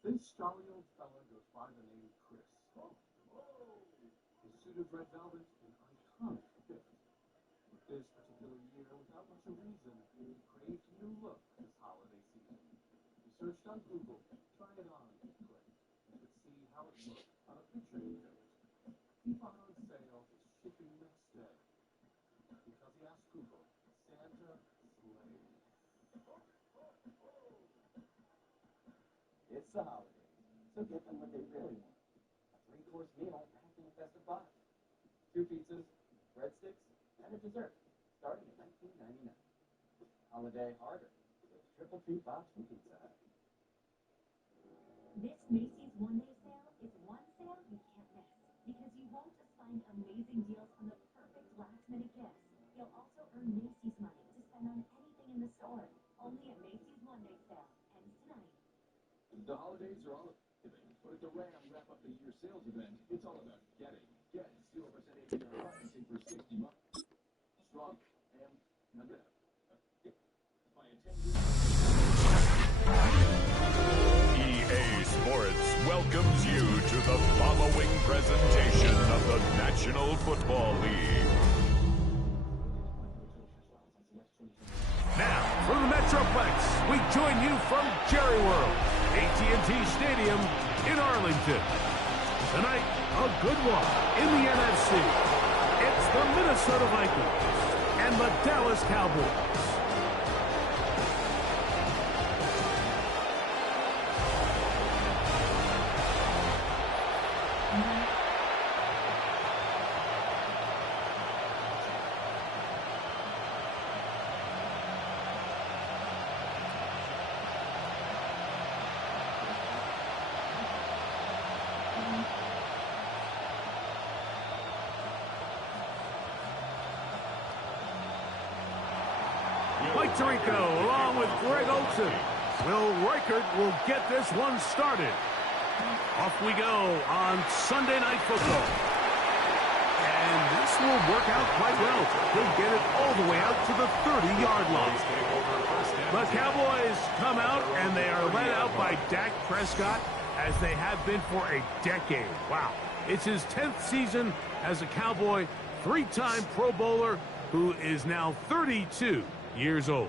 This jolly old fella goes by the name Chris. His suit of red velvet, an iconic fit. But this particular year, without much of reason, he craved a new look this holiday season. He searched on Google, try it on, click, and could see how it looked on a picture he took. Keep on sale, shipping next day. Because he asked Google, Santa Slade. It's the holidays, so get them what they really want. A 3-course meal packed in a festive box. 2 pizzas, breadsticks, and a dessert, starting at $19.99. Holiday harder with triple treat box from Pizza Hut. This Macy's one-day sale is one sale you can't miss, because you won't just find amazing deals on the perfect last-minute gifts. You'll also earn Macy's money to spend on anything in the store. Only at Macy's one-day sale ends tonight. The holidays are all giving, but at the Ram Wrap Up the Year sales event, it's all about getting. Get 0% APR financing for 60 months. Strong and none of by a 10-year. EA Sports welcomes you to the following presentation of the National Football League. Now, from the Metroplex, we join you from Jerry World, AT&T Stadium in Arlington. Tonight, a good one in the NFC. It's the Minnesota Vikings and the Dallas Cowboys. Mike Tirico along with Greg Olson. Will Reichert will get this one started. Off we go on Sunday Night Football. And this will work out quite well. He'll get it all the way out to the 30-yard line. The Cowboys come out, and they are led out by Dak Prescott, as they have been for a decade. Wow. It's his 10th season as a Cowboy, 3-time Pro Bowler, who is now 32 years old.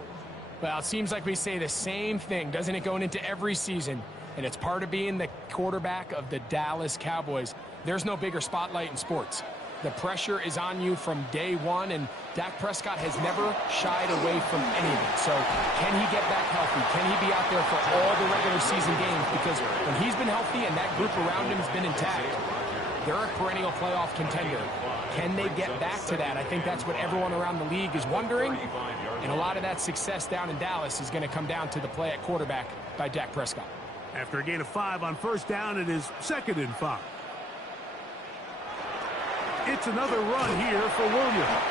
Well, it seems like we say the same thing, doesn't it, going into every season? And it's part of being the quarterback of the Dallas Cowboys. There's no bigger spotlight in sports. The pressure is on you from day one, and Dak Prescott has never shied away from any of it. So can he get back healthy? Can he be out there for all the regular season games? Because when he's been healthy and that group around him has been intact, they're a perennial playoff contender. Can they get back to that? I think that's what everyone around the league is wondering. And a lot of that success down in Dallas is going to come down to the play at quarterback by Dak Prescott. After a gain of 5 on first down, it is 2nd and 5. It's another run here for Williams.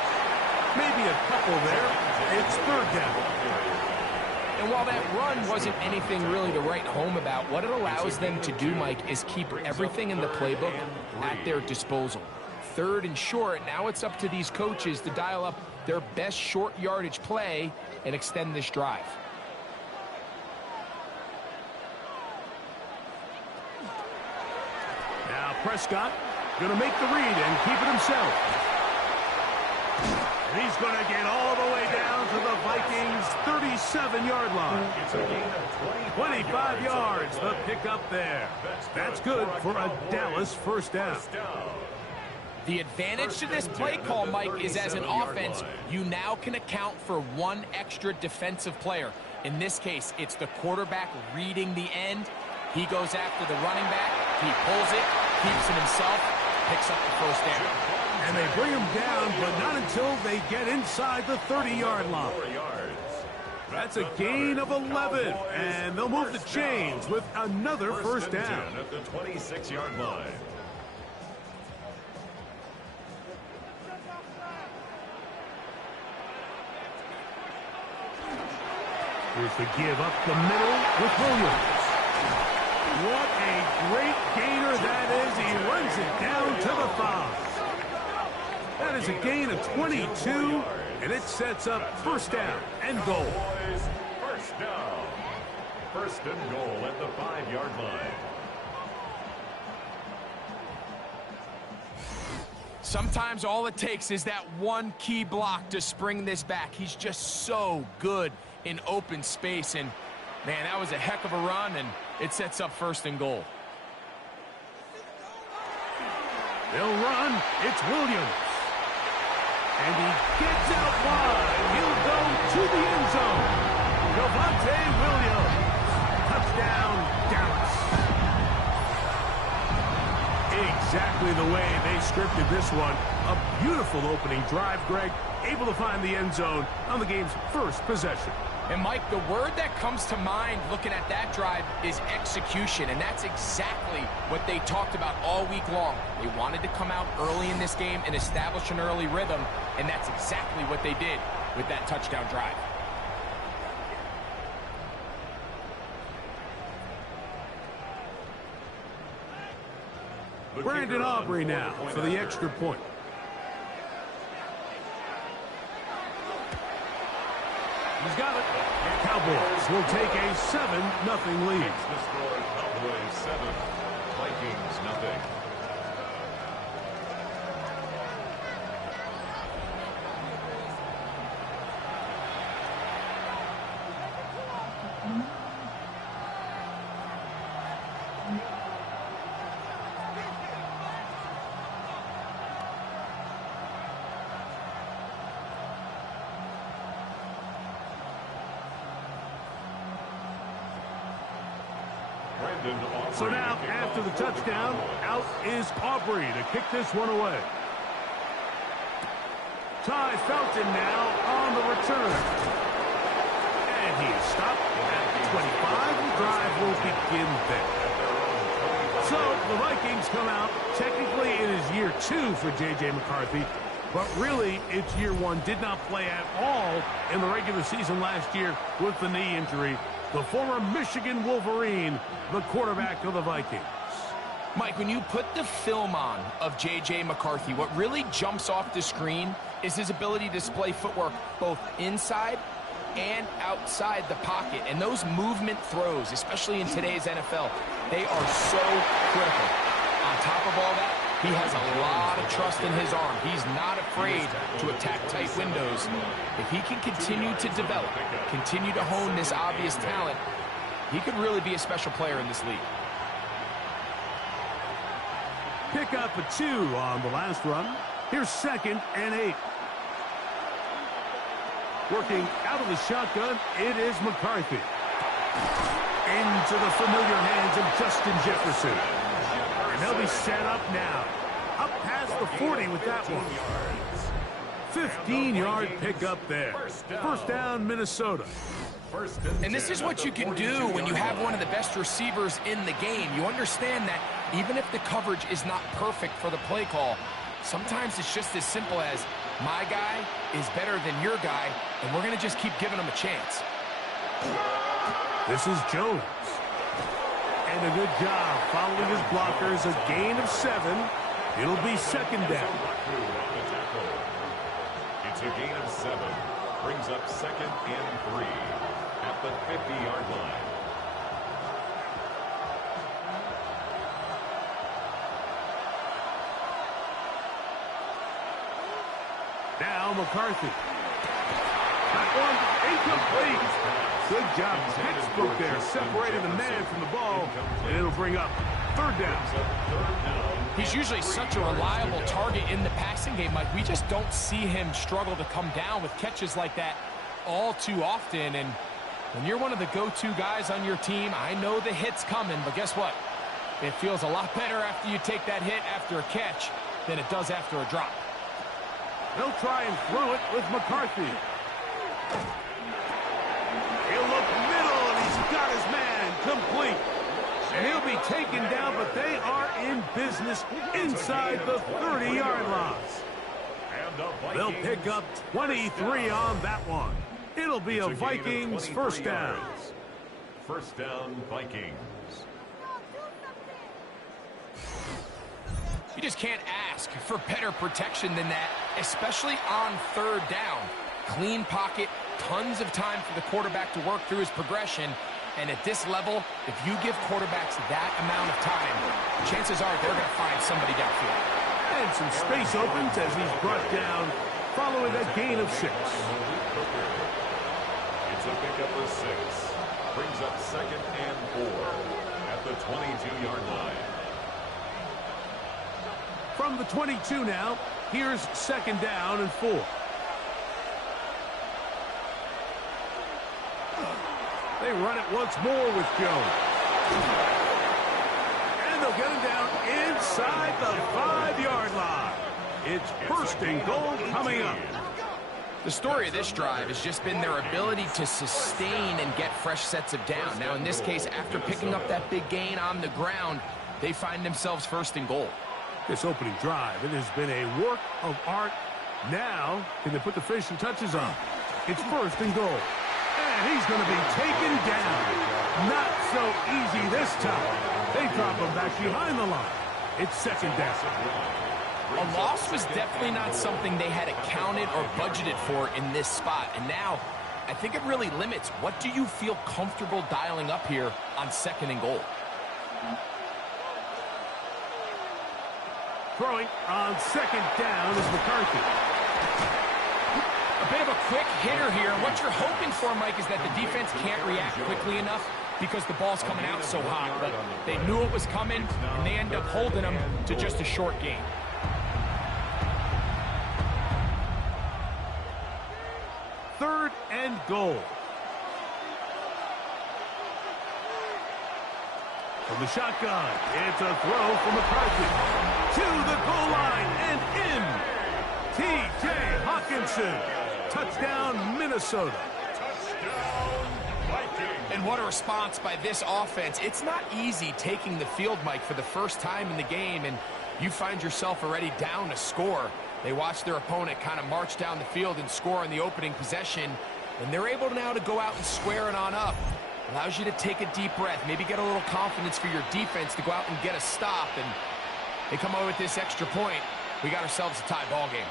Maybe a couple there. It's 3rd down. And while that run wasn't anything really to write home about, what it allows them to do, Mike, is keep everything in the playbook at their disposal. 3rd and short, now it's up to these coaches to dial up their best short yardage play and extend this drive. Now Prescott going to make the read and keep it himself. And he's going to get all the way down to the Vikings' 37-yard line. 25 yards, the pickup there. That's good for a Dallas first down. The advantage to this play call, Mike, is as an offense, you now can account for one extra defensive player. In this case, it's the quarterback reading the end. He goes after the running back. He pulls it, keeps it himself, picks up the first down. And they bring him down, but not until they get inside the 30-yard line. That's a gain of 11, and they'll move the chains with another first down. At the 26-yard line. Here's the give up the middle with Williams. What a great gainer that is. He runs brings it down to the 5. That is a gain of 22, and it sets up first down and goal. Cowboys, first down. First and goal at the 5-yard line. Sometimes all it takes is that one key block to spring this back. He's just so good in open space, and man, that was a heck of a run, and it sets up first and goal. They'll run. It's Williams. And he gets out wide. He'll go to the end zone. Javonte Williams. Touchdown, Dallas. Exactly the way they scripted this one. A beautiful opening drive, Greg. Able to find the end zone on the game's first possession. And, Mike, the word that comes to mind looking at that drive is execution, and that's exactly what they talked about all week long. They wanted to come out early in this game and establish an early rhythm, and that's exactly what they did with that touchdown drive. Brandon Aubrey now for the extra point. He's got it. Cowboys will take a 7-0 lead. It's the score, Cowboys 7, Vikings nothing. So now, after the touchdown, out is Aubrey to kick this one away. Ty Felton now on the return. And he is stopped at 25. The drive will begin there. So the Vikings come out. Technically, it is year 2 for J.J. McCarthy. But really, it's year 1. Did not play at all in the regular season last year with the knee injury. The former Michigan Wolverine, the quarterback of the Vikings. Mike, when you put the film on of J.J. McCarthy, what really jumps off the screen is his ability to display footwork both inside and outside the pocket. And those movement throws, especially in today's NFL, they are so critical. On top of all that, he has a lot of trust in his arm. He's not afraid to attack tight windows. If he can continue to develop, continue to hone this obvious talent, he could really be a special player in this league. Pick up a 2 on the last run. Here's 2nd and 8. Working out of the shotgun, it is McCarthy. Into the familiar hands of Justin Jefferson. And they'll be set up now. Up past the 40 with that one. 15-yard pickup there. First down, Minnesota. And this is what you can do when you have one of the best receivers in the game. You understand that even if the coverage is not perfect for the play call, sometimes it's just as simple as my guy is better than your guy, and we're going to just keep giving him a chance. This is Jones. And a good job following his blockers. A gain of 7. It'll be 2nd down. It's a gain of 7. Brings up 2nd and 3 at the 50-yard line. Now McCarthy. That one incomplete. Good job, textbook there, separating the man from the ball, and it'll bring up 3rd down. He's usually such a reliable target in the passing game, Mike. We just don't see him struggle to come down with catches like that all too often. And when you're one of the go-to guys on your team, I know the hit's coming, but guess what? It feels a lot better after you take that hit after a catch than it does after a drop. They'll try and throw it with McCarthy. He'll look middle, and he's got his man complete. And he'll be taken down, but they are in business inside the 30-yard line. They'll pick up 23 on that one. It'll be a Vikings first down. First down, Vikings. You just can't ask for better protection than that, especially on third down. Clean pocket, tons of time for the quarterback to work through his progression. And at this level, if you give quarterbacks that amount of time, chances are they're going to find somebody downfield. And some space opens as he's brought down following a gain of 6. It's a pickup of 6. Brings up 2nd and 4 at the 22-yard line. From the 22 now, here's 2nd down and 4. They run it once more with Jones. And they'll get him down inside the 5-yard line. It's 1st and goal coming up. The story of this drive has just been their ability to sustain and get fresh sets of down. Now, in this case, after picking up that big gain on the ground, they find themselves 1st and goal. This opening drive, it has been a work of art. Now, can they put the finishing touches on? It's 1st and goal. And he's going to be taken down. Not so easy this time. They drop him back behind the line. It's 2nd down. A loss was definitely not something they had accounted or budgeted for in this spot. And now, I think it really limits what do you feel comfortable dialing up here on 2nd and goal. Throwing on 2nd down is McCarthy. A bit of a quick hitter here. What you're hoping for, Mike, is that the defense can't react quickly enough because the ball's coming out so hot. But they knew it was coming, and they end up holding them to just a short gain. Third and goal. From the shotgun, it's a throw from McCarthy. To the goal line and in. T.J. Hawkinson. Touchdown, Minnesota. Touchdown, Vikings. And what a response by this offense. It's not easy taking the field, Mike, for the first time in the game, and you find yourself already down a score. They watch their opponent kind of march down the field and score on the opening possession, and they're able now to go out and square it on up. Allows you to take a deep breath, maybe get a little confidence for your defense to go out and get a stop, and they come away with this extra point. We got ourselves a tie ball game.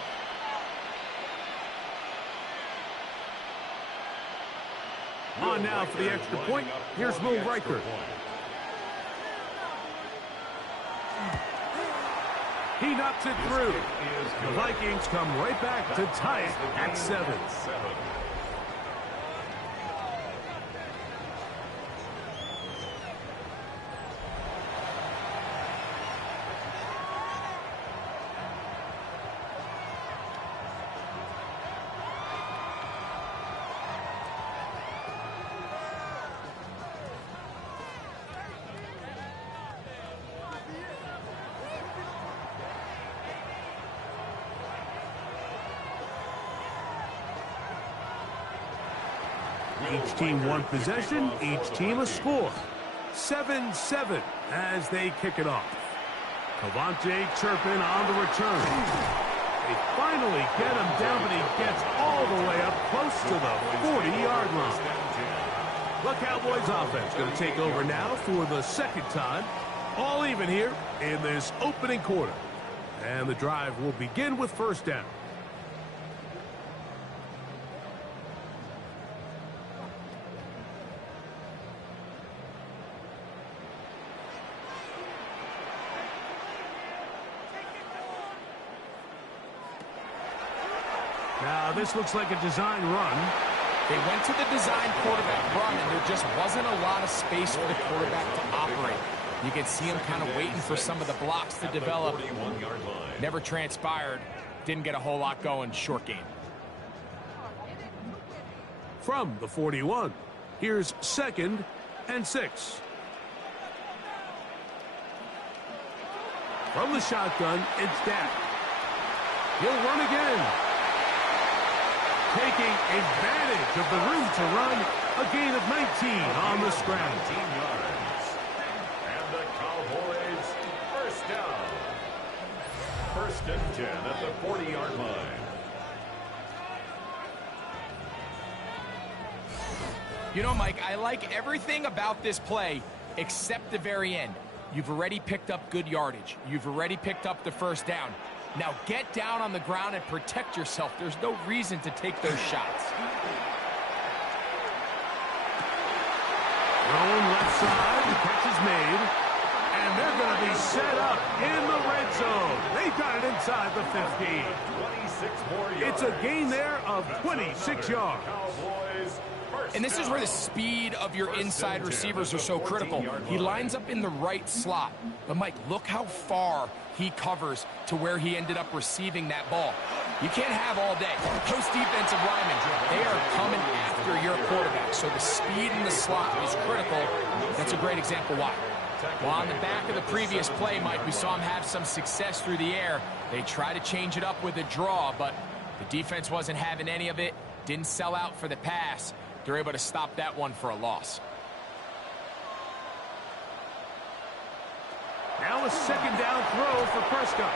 On now for the extra point. Here's Will Riker. He knocks it through. The Vikings come right back to tie it at 7. Each team one possession, each team a score. 7-7 as they kick it off. Cavante Turpin on the return. They finally get him down, but he gets all the way up close to the 40-yard line. The Cowboys offense going to take over now for the 2nd time. All even here in this opening quarter. And the drive will begin with 1st down. Now, this looks like a design run. They went to the design quarterback run, and there just wasn't a lot of space for the quarterback to operate. You can see him kind of waiting for some of the blocks to develop. Never transpired. Didn't get a whole lot going. Short game. From the 41, here's 2nd and 6. From the shotgun, it's Dak. He'll run again. Taking advantage of the room to run, a gain of 19 on the scramble. 19 yards. And the Cowboys, 1st down. 1st and 10 at the 40-yard line. You know, Mike, I like everything about this play except the very end. You've already picked up good yardage. You've already picked up the first down. Now get down on the ground and protect yourself. There's no reason to take those shots. Thrown left side, the catch is made. And they're going to be set up in the red zone. They've got it inside the 15. 26 more yards. It's a gain there of 26 yards. Cowboys. And this is where the speed of your inside receivers are so critical. He lines up in the right slot. But, Mike, look how far he covers to where he ended up receiving that ball. You can't have all day. Those defensive linemen, they are coming after your quarterback. So the speed in the slot is critical. That's a great example why. Well, on the back of the previous play, Mike, we saw him have some success through the air. They tried to change it up with a draw, but the defense wasn't having any of it. Didn't sell out for the pass. They're able to stop that one for a loss. Now a second down throw for Prescott.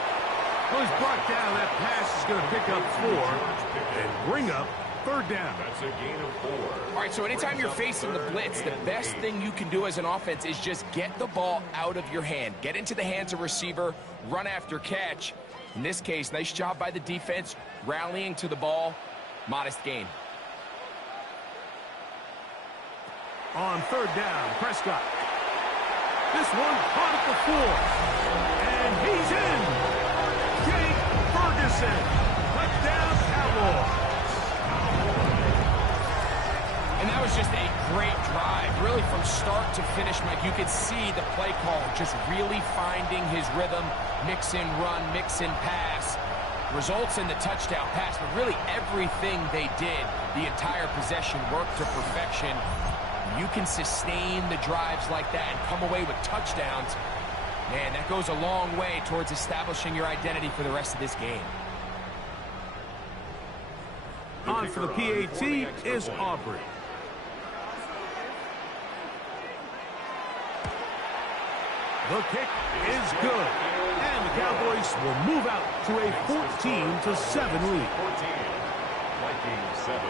Well, he's brought down. That pass is going to pick up 4 and bring up third down. That's a gain of 4. All right, so anytime you're facing the blitz, the best thing you can do as an offense is just get the ball out of your hand. Get into the hands of receiver, run after catch. In this case, nice job by the defense, rallying to the ball. Modest gain. On third down, Prescott. This one caught at the 4. And he's in. Jake Ferguson. Touchdown, Cowboys. And that was just a great drive, really from start to finish, Mike. You could see the play call just really finding his rhythm, mix and run, mix and pass. Results in the touchdown pass, but really everything they did, the entire possession worked to perfection. You can sustain the drives like that and come away with touchdowns. Man, that goes a long way towards establishing your identity for the rest of this game. On for the PAT is Aubrey. The kick is good. And the Cowboys will move out to a 14-7 lead. 14. Vikings 7.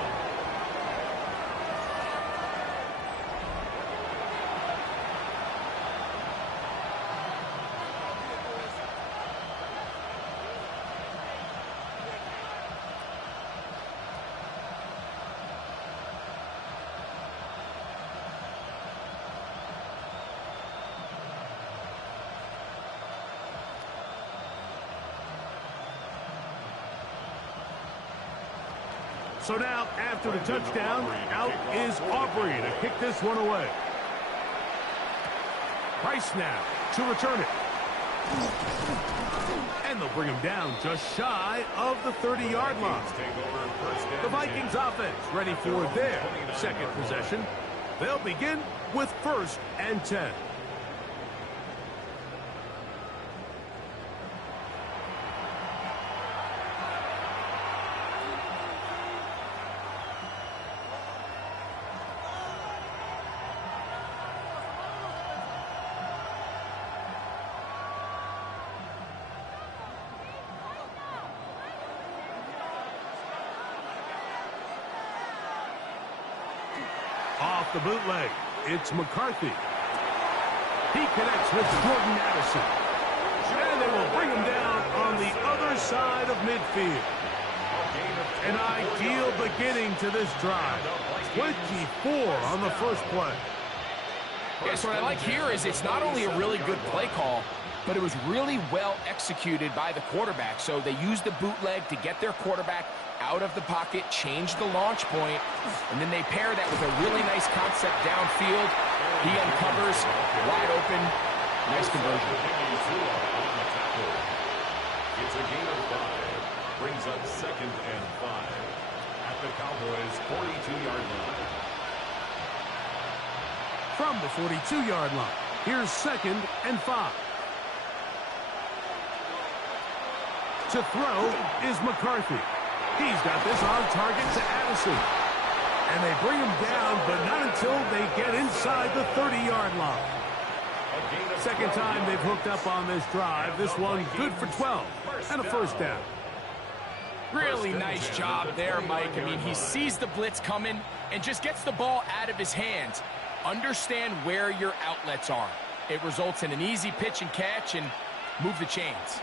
So now, after the touchdown, out is Aubrey to kick this one away. Price now to return it. And they'll bring him down just shy of the 30-yard line. The Vikings offense ready for their second possession. They'll begin with 1st and 10. Off the bootleg, it's McCarthy. He connects with Jordan Addison. And they will bring him down on the other side of midfield. An ideal beginning to this drive. 24 on the first play. Yes, what I like here is it's not only a really good play call, but it was really well executed by the quarterback. So they used the bootleg to get their quarterback out of the pocket, change the launch point, and then they pair that with a really nice concept downfield. He uncovers, wide open, nice conversion. It's a gain of 5. Brings up 2nd and 5 at the Cowboys' 42-yard line. From the 42-yard line, here's 2nd and 5. To throw is McCarthy. He's got this on target to Addison. And they bring him down, but not until they get inside the 30-yard line. Second time they've hooked up on this drive. This one good for 12 and a first down. Really nice job there, Mike. I mean, he sees the blitz coming and just gets the ball out of his hands. Understand where your outlets are. It results in an easy pitch and catch and move the chains.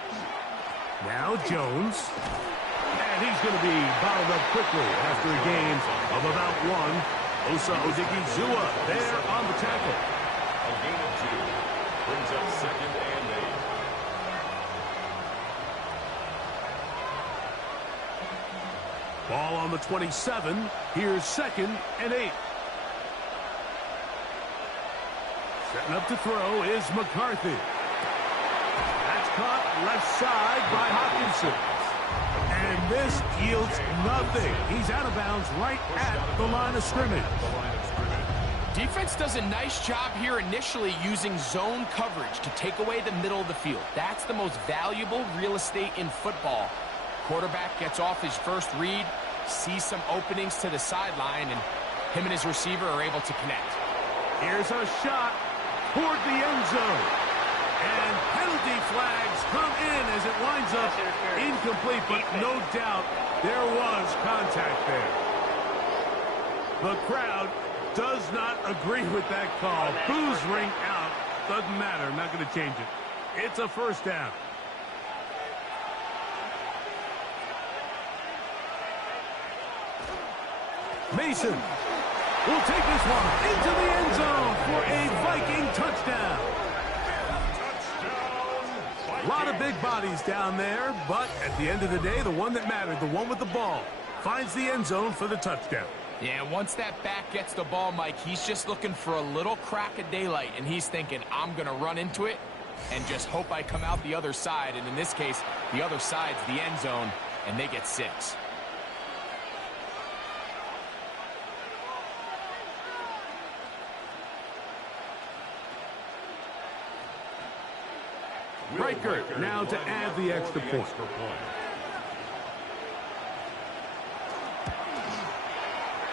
Now Jones. And he's going to be bottled up quickly after a gain of about one. Osa Odigizua there on the tackle. A gain of 2 brings up 2nd and 8. Ball on the 27. Here's 2nd and 8. Setting up to throw is McCarthy. That's caught left side by Hopkinson. And this yields nothing. He's out of bounds right at the line of scrimmage. Defense does a nice job here initially using zone coverage to take away the middle of the field. That's the most valuable real estate in football. Quarterback gets off his first read, sees some openings to the sideline, and him and his receiver are able to connect. Here's a shot toward the end zone. And penalty flags come in as it winds up incomplete, but no doubt there was contact there. The crowd does not agree with that call. Boos ring out. Doesn't matter. I'm not going to change it. It's a first down. Mason will take this one into the end zone for a Viking touchdown. A lot of big bodies down there, but at the end of the day, the one that mattered, the one with the ball, finds the end zone for the touchdown. Yeah, once that back gets the ball, Mike, he's just looking for a little crack of daylight, and he's thinking, I'm going to run into it and just hope I come out the other side. And in this case, the other side's the end zone, and they get 6. Riker now to add the extra point.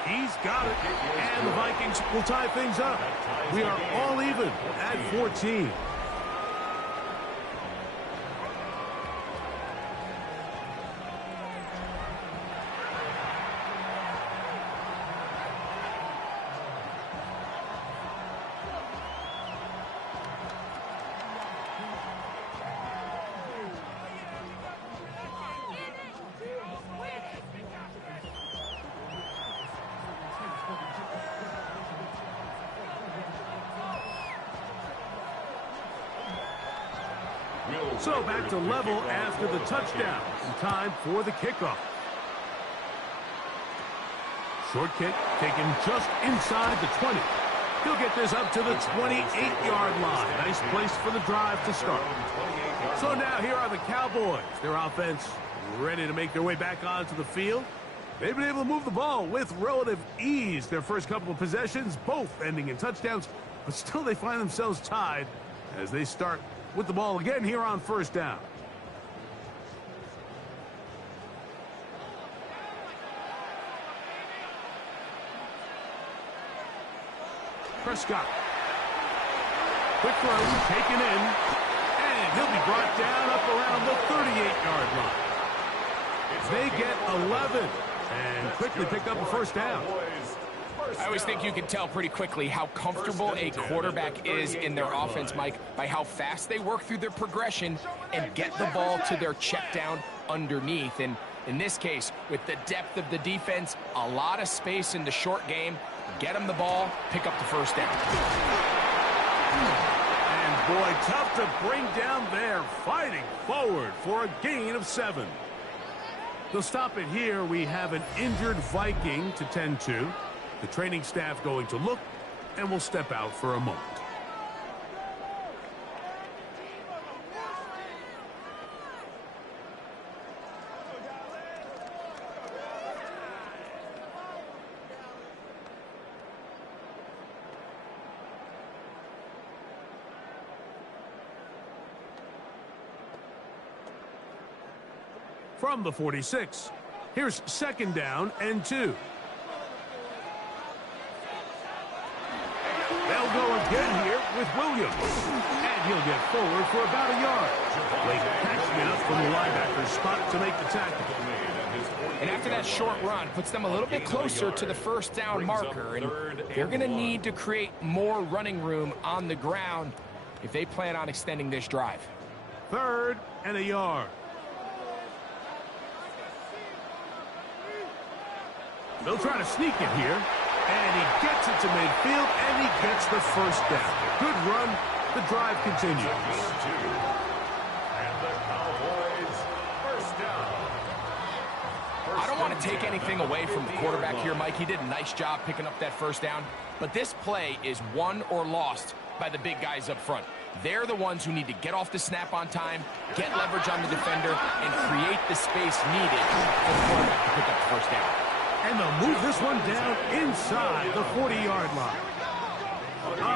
He's got it, and the Vikings will tie things up. We are all even at 14. So back to level after the touchdown. And time for the kickoff. Short kick taken just inside the 20. He'll get this up to the 28-yard line. Nice place for the drive to start. So now here are the Cowboys. Their offense ready to make their way back onto the field. They've been able to move the ball with relative ease. Their first couple of possessions, both ending in touchdowns. But still they find themselves tied as they start with the ball again here on first down. Prescott. Quick throw, taken in, and he'll be brought down up around the 38-yard line. They get 11 and quickly pick up a first down. I always think you can tell pretty quickly how comfortable a quarterback is in their offense, Mike, by how fast they work through their progression and get the ball to their check down underneath. And in this case, with the depth of the defense, a lot of space in the short game, get them the ball, pick up the first down. And boy, tough to bring down there, fighting forward for a gain of 7. They'll stop it here. We have an injured Viking to tend to. The training staff going to look, and we'll step out for a moment. From the 46, here's 2nd down and 2. They'll go again here with Williams. And he'll get forward for about a yard. Late catching enough from the linebacker's spot to make the tackle. And after that short run, puts them a little bit closer to the first down marker. And they're going to need to create more running room on the ground. if they plan on extending this drive. 3rd and a yard. They'll try to sneak it here. And he gets it to midfield, and he gets the first down. Good run. The drive continues. And the Cowboys first down. I don't want to take anything away from the quarterback here, Mike. He did a nice job picking up that first down. But this play is won or lost by the big guys up front. They're the ones who need to get off the snap on time, get leverage on the defender, and create the space needed for the quarterback to pick up the first down. And they'll move this one down inside the 40-yard line.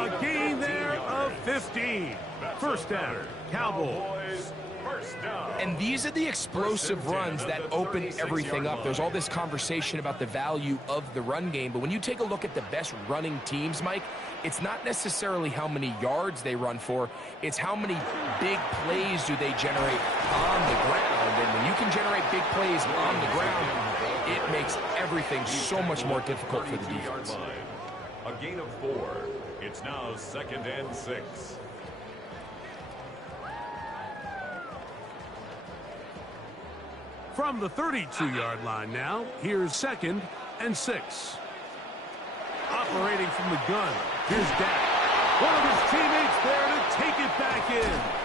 A gain there of 15. First down, Cowboys. First down. And these are the explosive runs that open everything up. There's all this conversation about the value of the run game, but when you take a look at the best running teams, Mike, it's not necessarily how many yards they run for, it's how many big plays do they generate on the ground. And when you can generate big plays on the ground, it makes everything so much more difficult for the defense. A gain of 4. It's now 2nd and 6. From the 32-yard line now, here's 2nd and 6. Operating from the gun, here's Dak. One of his teammates there to take it back in.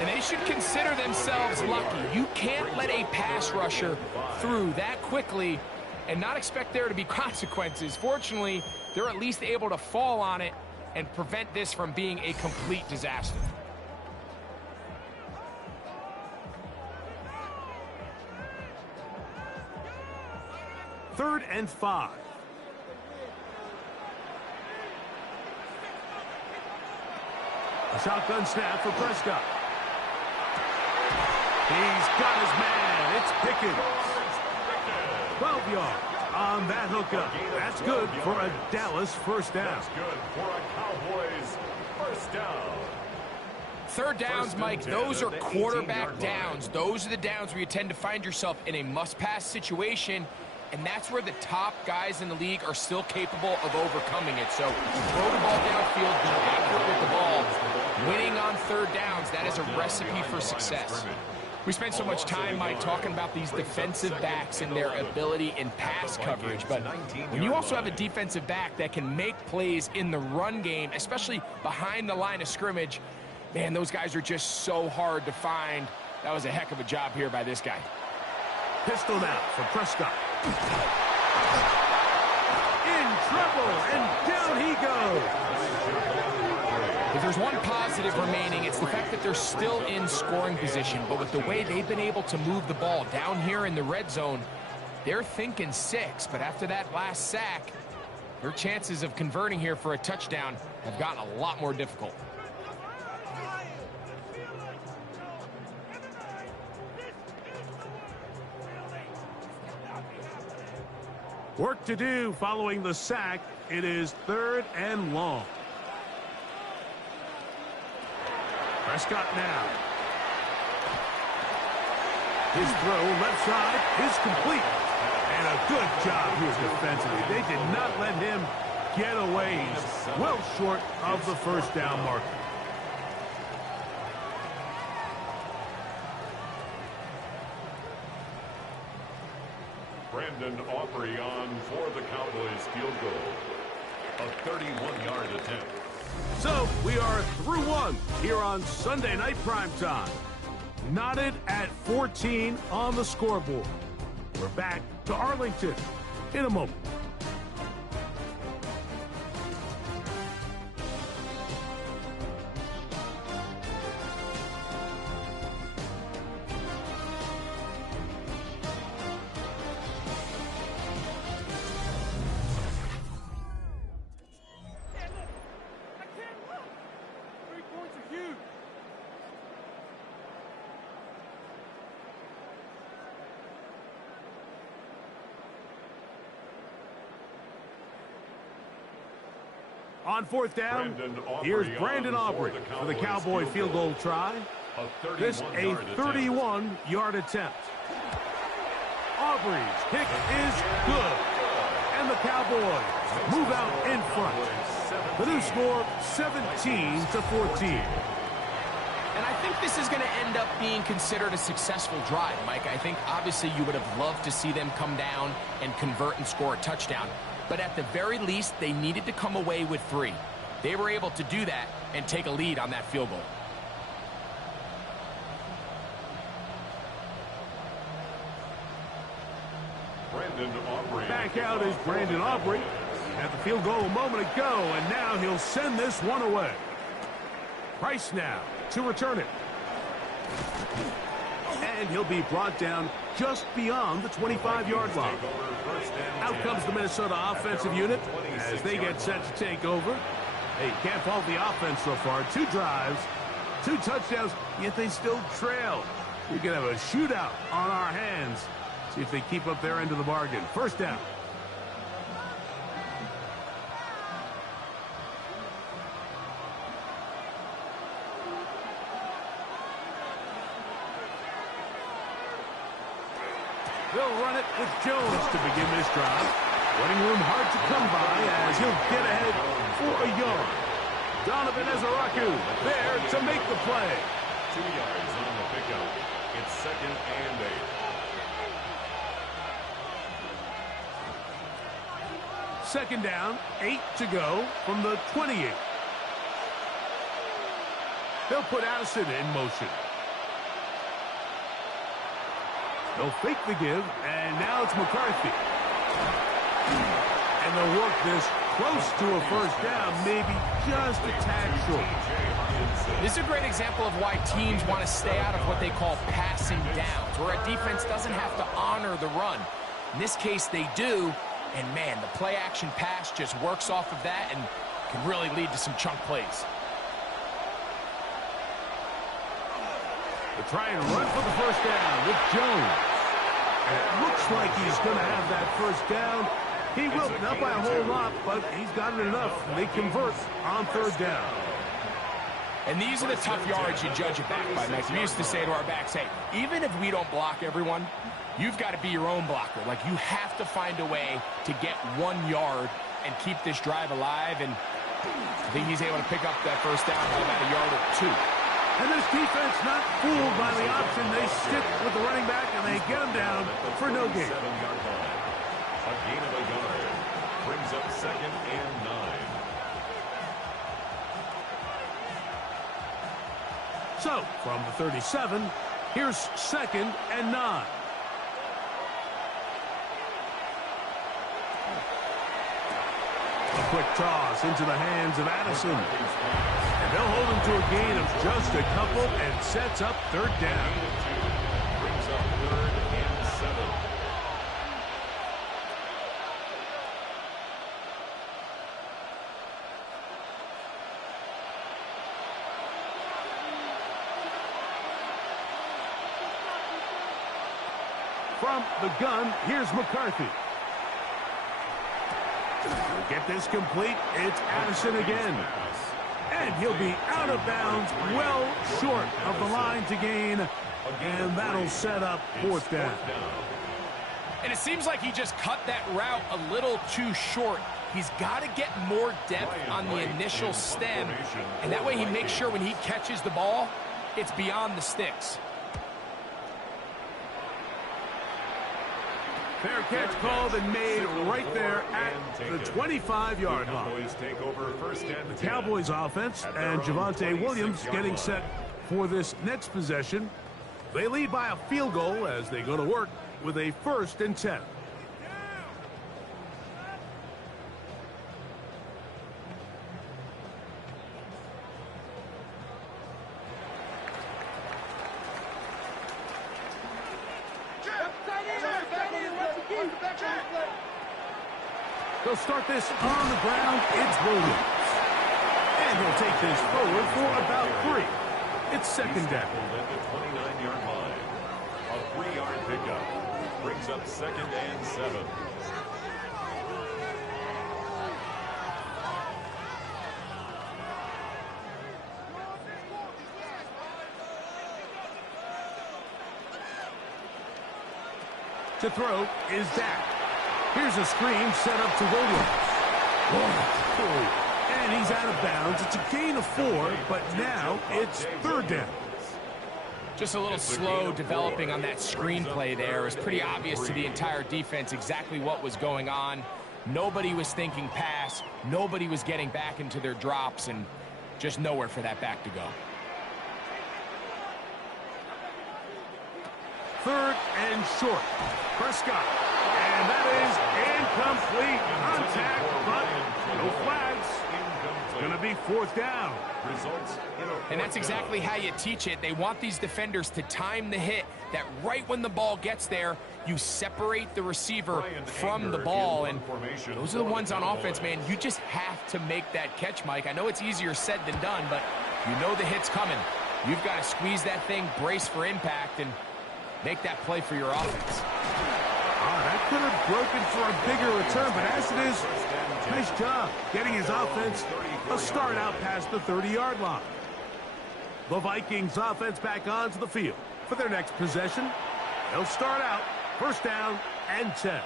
And they should consider themselves lucky. You can't let a pass rusher through that quickly and not expect there to be consequences. Fortunately, they're at least able to fall on it and prevent this from being a complete disaster. Third and 5. A shotgun snap for Prescott. He's got his man. It's Pickens. 12 yards on that hookup. That's good for a Dallas first down. That's good for a Cowboys first down. Third downs, Mike, those are quarterback downs. Those are the downs where you tend to find yourself in a must-pass situation, and that's where the top guys in the league are still capable of overcoming it. So throw the ball downfield, be accurate with the ball. Winning on third downs, that is a recipe for success. We spend so much time, Mike, talking about these defensive backs and their ability in pass coverage, but when you also have a defensive back that can make plays in the run game, especially behind the line of scrimmage, man, those guys are just so hard to find. That was a heck of a job here by this guy. Pistol now for Prescott. In trouble, and down he goes. If there's one positive remaining, it's the fact that they're still in scoring position. But with the way they've been able to move the ball down here in the red zone, they're thinking 6. But after that last sack, their chances of converting here for a touchdown have gotten a lot more difficult. Work to do following the sack. It is 3rd and long. Prescott now. His throw left side is complete. And a good job here defensively. They did not let him get away. He's well short of the first down marker. Brandon Aubrey on for the Cowboys field goal. A 31-yard attempt. So we are through one here on Sunday Night Primetime. Knotted at 14 on the scoreboard. We're back to Arlington in a moment. On 4th down, here's Brandon Aubrey for the Cowboy field goal try. This a 31-yard attempt. Aubrey's kick is good. And the Cowboys move out in front. The new score, 17-14. And I think this is going to end up being considered a successful drive, Mike. I think obviously you would have loved to see them come down and convert and score a touchdown. But at the very least, they needed to come away with 3. They were able to do that and take a lead on that field goal. Back out is Brandon Aubrey. At the field goal a moment ago, and now he'll send this one away. Price now to return it. And he'll be brought down just beyond the 25-yard line. Out comes the Minnesota offensive unit as they get set to take over. Hey, can't fault the offense so far. 2 drives, 2 touchdowns, yet they still trail. We could have a shootout on our hands. See if they keep up their end of the bargain. First down. They'll run it with Jones to begin this drive. Running room hard to come by as he'll get ahead for a yard. Donovan Ezaraku there to make the play. 2 yards on the pickup. It's 2nd and 8. Second down, 8 to go from the 28. They'll put Addison in motion. They'll fake the give, and now it's McCarthy. And they'll work this close to a first down, maybe just a tad short. This is a great example of why teams want to stay out of what they call passing downs, where a defense doesn't have to honor the run. In this case, they do. And, man, the play-action pass just works off of that and can really lead to some chunk plays. They try and run for the first down with Jones. And it looks like he's going to have that first down. He will, not by a whole lot, but he's got it enough. They convert on 3rd down. And these are the tough yards you judge it back by, Mike. We used to say to our backs, hey, even if we don't block everyone, you've got to be your own blocker. Like, you have to find a way to get 1 yard and keep this drive alive. And I think he's able to pick up that first down by about a yard or 2. And this defense not fooled by the option. They stick with the running back, and they get him down for no gain. 7-yard line. A gain of a yard. Brings up 2nd and 9. So, from the 37, here's 2nd and 9. A quick toss into the hands of Addison. And they'll hold him to a gain of just a couple and sets up 3rd down. Brings up 3rd and 7. From the gun, here's McCarthy. We'll get this complete. It's Addison again. And he'll be out of bounds, well short of the line to gain. And that'll set up 4th down. And it seems like he just cut that route a little too short. He's got to get more depth on the initial stem. And that way he makes sure when he catches the ball, it's beyond the sticks. Fair catch called and made right there at the 25-yard line. The Cowboys offense and Javonte Williams getting set for this next possession. They lead by a field goal as they go to work with a 1st and 10. They'll start this on the ground. It's Williams. And he'll take this forward for about 3. It's 2nd down. At the 29-yard line. A 3-yard pickup. Brings up 2nd and 7. To throw is Dak. Here's a screen set up to Williams. And he's out of bounds. It's a gain of 4, but now it's 3rd down. Just a little slow developing on that screenplay there. It was pretty obvious to the entire defense exactly what was going on. Nobody was thinking pass. Nobody was getting back into their drops, and just nowhere for that back to go. 3rd and short. Prescott. And that is incomplete. Contact, but no flags. It's going to be 4th down. And that's exactly how you teach it. They want these defenders to time the hit, that right when the ball gets there, you separate the receiver from the ball. And those are the ones on offense, man. You just have to make that catch, Mike. I know it's easier said than done, but you know the hit's coming. You've got to squeeze that thing, brace for impact, and make that play for your offense. That could have broken for a bigger return, but as it is, nice job getting his offense a start out past the 30-yard line. The Vikings offense back onto the field for their next possession. They'll start out 1st down and 10.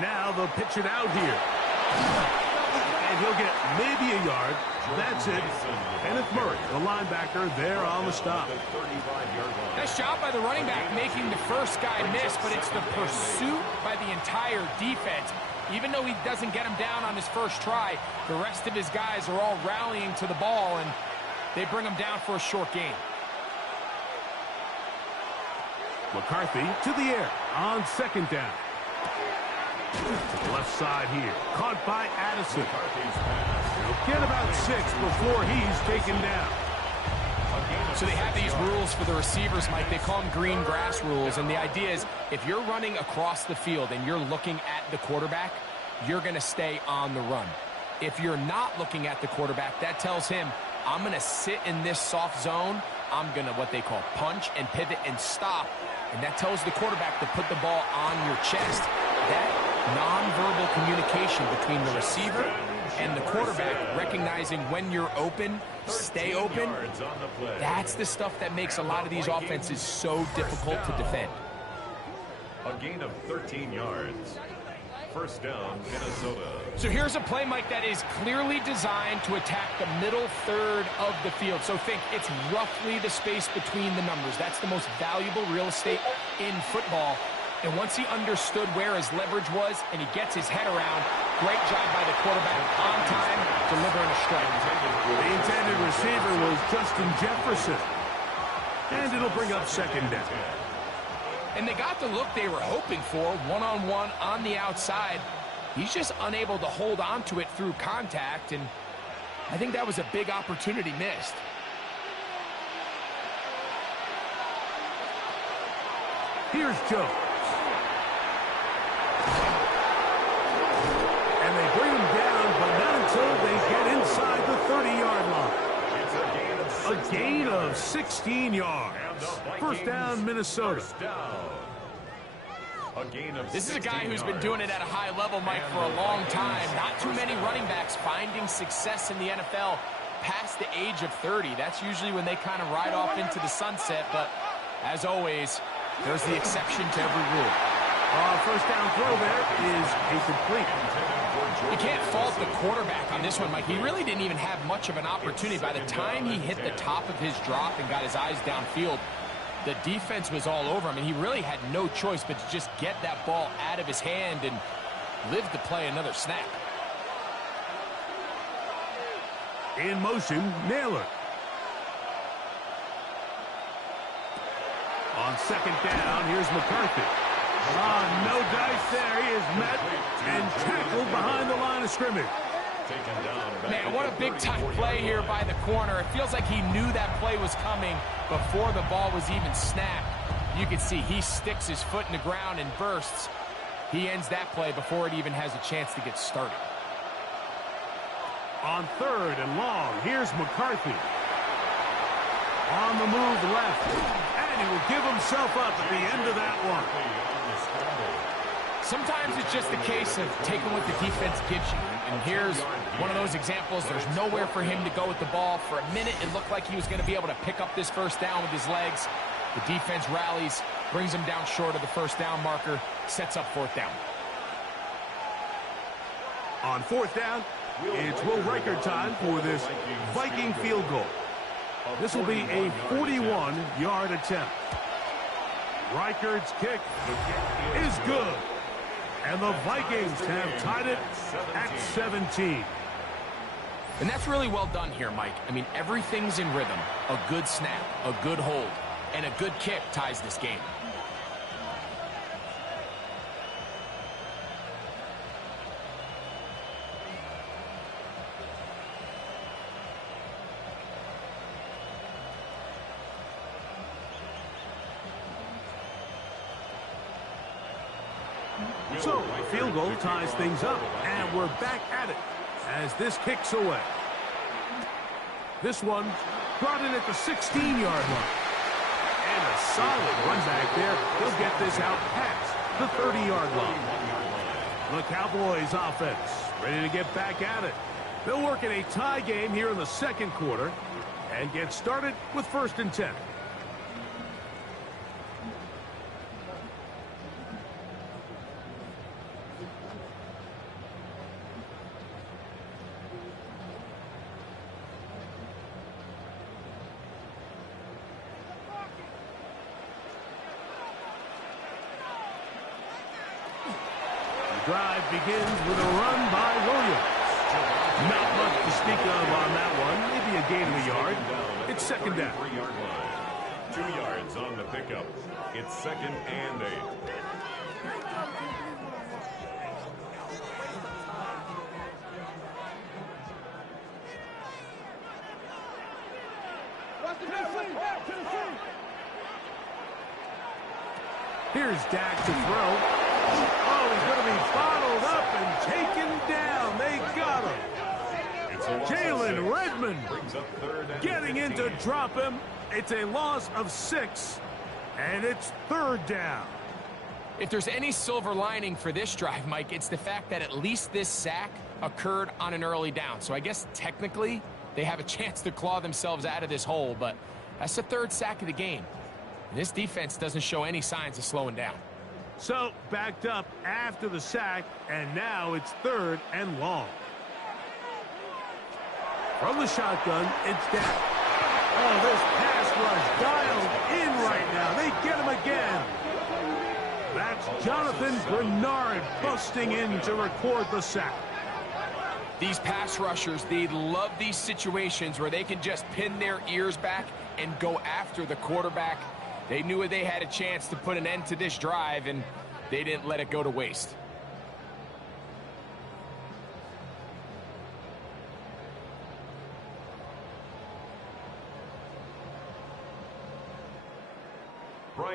Now they'll pitch it out here. And he'll get maybe a yard. That's it. Kenneth Murray, the linebacker, there on the stop. Nice job by the running back making the first guy miss, but it's the pursuit by the entire defense. Even though he doesn't get him down on his first try, the rest of his guys are all rallying to the ball, and they bring him down for a short gain. McCarthy to the air on 2nd down. To the left side here. Caught by Addison. He'll get about 6 before he's taken down. So they have these rules for the receivers, Mike. They call them green grass rules. And the idea is if you're running across the field and you're looking at the quarterback, you're going to stay on the run. If you're not looking at the quarterback, that tells him, I'm going to sit in this soft zone. I'm going to what they call punch and pivot and stop. And that tells the quarterback to put the ball on your chest. That nonverbal communication between the receiver and the quarterback, recognizing when you're open, stay open, that's the stuff that makes a lot of these offenses so difficult to defend. A gain of 13 yards. 1st down, Minnesota. So here's a play, Mike, that is clearly designed to attack the middle 3rd of the field. So think it's roughly the space between the numbers. That's the most valuable real estate in football. And once he understood where his leverage was and he gets his head around, great job by the quarterback on time, delivering a strike. The intended receiver was Justin Jefferson. And it'll bring up 2nd down. And they got the look they were hoping for, one-on-one on the outside. He's just unable to hold on to it through contact, and I think that was a big opportunity missed. Here's Joe. And they bring him down, but not until they get inside the 30-yard line. A gain of 16 yards. 1st down, Minnesota. This is a guy who's been doing it at a high level, Mike, for a long time. Not too many running backs finding success in the NFL past the age of 30. That's usually when they kind of ride off into the sunset, but as always, there's the exception to every rule. 1st down throw there is incomplete. You can't fault the quarterback on this one, Mike. He really didn't even have much of an opportunity. By the time he hit the top of his drop and got his eyes downfield, the defense was all over him, and he really had no choice but to just get that ball out of his hand and live to play another snap. In motion, Naylor. On 2nd down, here's McCarthy. No dice there. He is met and tackled behind the line of scrimmage. Man, what a big-time play here by the corner. It feels like he knew that play was coming before the ball was even snapped. You can see he sticks his foot in the ground and bursts. He ends that play before it even has a chance to get started. On 3rd and long, here's McCarthy. On the move left. And he will give himself up at the end of that one. Sometimes it's just a case of taking what the defense gives you. And here's one of those examples. There's nowhere for him to go with the ball. For a minute, it looked like he was going to be able to pick up this first down with his legs. The defense rallies, brings him down short of the first down marker, sets up fourth down. On fourth down, it's Will Riker time for this Viking field goal. This will be a 41-yard attempt. Riker's kick is good. And the Vikings have tied it at 17. And that's really well done here, Mike. I mean, everything's in rhythm. A good snap, a good hold, and a good kick ties this game. So, a field goal ties things up, and we're back at it as this kicks away. This one brought in at the 16-yard line. And a solid run back there. He'll get this out past the 30-yard line. The Cowboys offense ready to get back at it. They'll work in a tie game here in the second quarter and get started with 1st and 10. Drive begins with a run by Williams. Not much to speak of on that one. Maybe a gain of a yard. It's second down. 2 yards on the pickup. It's 2nd and 8. Here's Dak to throw. Oh, he's going to be bottled up and taken down. They got him. Jalen Redmond getting in to drop him. It's a loss of 6, and it's 3rd down. If there's any silver lining for this drive, Mike, it's the fact that at least this sack occurred on an early down. So I guess technically they have a chance to claw themselves out of this hole, but that's the 3rd sack of the game. And this defense doesn't show any signs of slowing down. So, backed up after the sack, and now it's 3rd and long. From the shotgun, it's Dak. Oh, this pass rush dialed in right now. They get him again. That's Jonathan Bernard busting in to record the sack. These pass rushers, they love these situations where they can just pin their ears back and go after the quarterback. They knew they had a chance to put an end to this drive, and they didn't let it go to waste.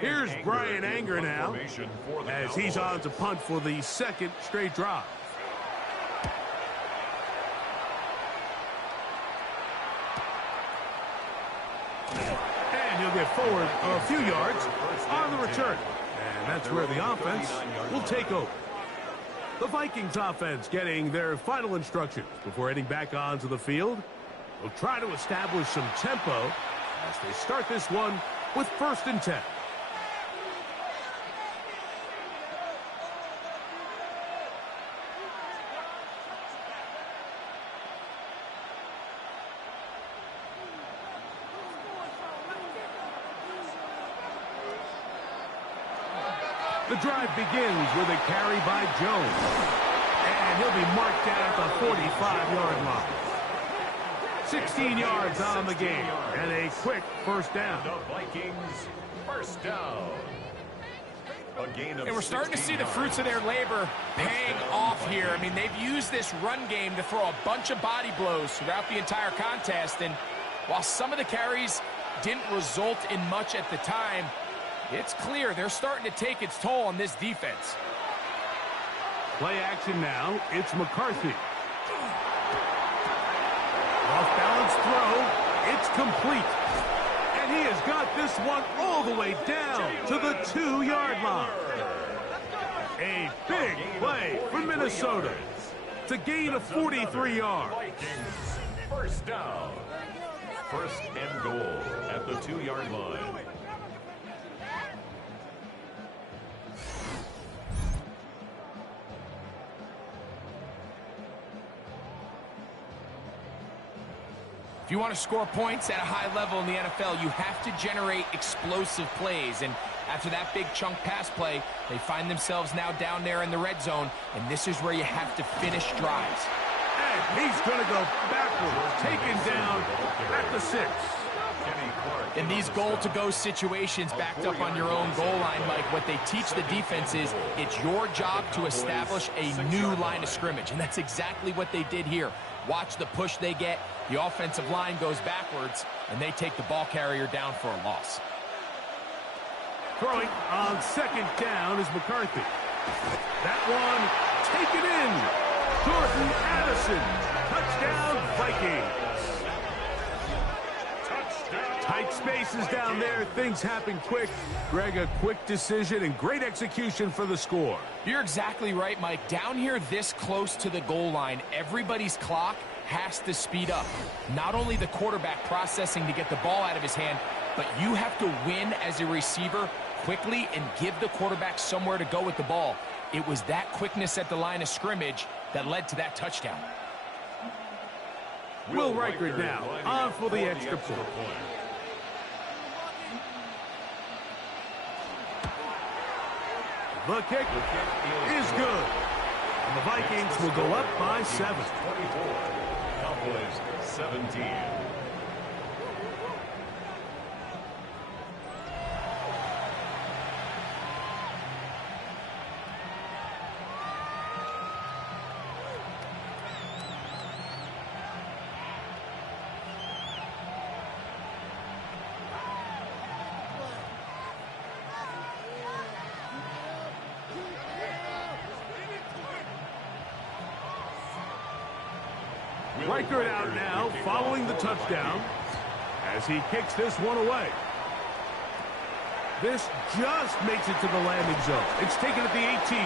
Here's Brian Anger now, as he's on to punt for the 2nd straight drive. And he'll get forward a few yards on the return. And that's where the offense will take over. The Vikings offense getting their final instructions before heading back onto the field. They'll try to establish some tempo as they start this one with 1st and 10. The drive begins with a carry by Jones. And he'll be marked down at the 45-yard line. 16 yards on the game. And a quick 1st down. The Vikings, 1st down. A gain of And we're starting to see the fruits of their labor paying off here. I mean, they've used this run game to throw a bunch of body blows throughout the entire contest. And while some of the carries didn't result in much at the time, it's clear they're starting to take its toll on this defense. Play action now. It's McCarthy. Off-balance throw. It's complete. And he has got this one all the way down to the 2-yard line. A big play for Minnesota. It's a gain of 43 yards. Vikings, first down. First and goal at the 2-yard line. If you want to score points at a high level in the NFL, you have to generate explosive plays. And after that big chunk pass play, they find themselves now down there in the red zone, and this is where you have to finish drives. And he's going to go backwards, taken down at the 6. In these goal-to-go situations backed up on your own goal line, Mike, what they teach the defense is it's your job to establish a new line of scrimmage, and that's exactly what they did here. Watch the push they get. The offensive line goes backwards, and they take the ball carrier down for a loss. Throwing on second down is McCarthy. That one taken in. Jordan Addison. Touchdown, Vikings. Touchdown. Tight spaces down there. Things happen quick. Greg, a quick decision and great execution for the score. You're exactly right, Mike. Down here this close to the goal line, everybody's clock has to speed up. Not only the quarterback processing to get the ball out of his hand, but you have to win as a receiver quickly and give the quarterback somewhere to go with the ball. It was that quickness at the line of scrimmage that led to that touchdown. Will Reichert now on for the extra point. The kick is good. And the Vikings will go up by 7. 24. Cowboys 17. Reichert out now following the touchdown as he kicks this one away. This just makes it to the landing zone. It's taken at the 18.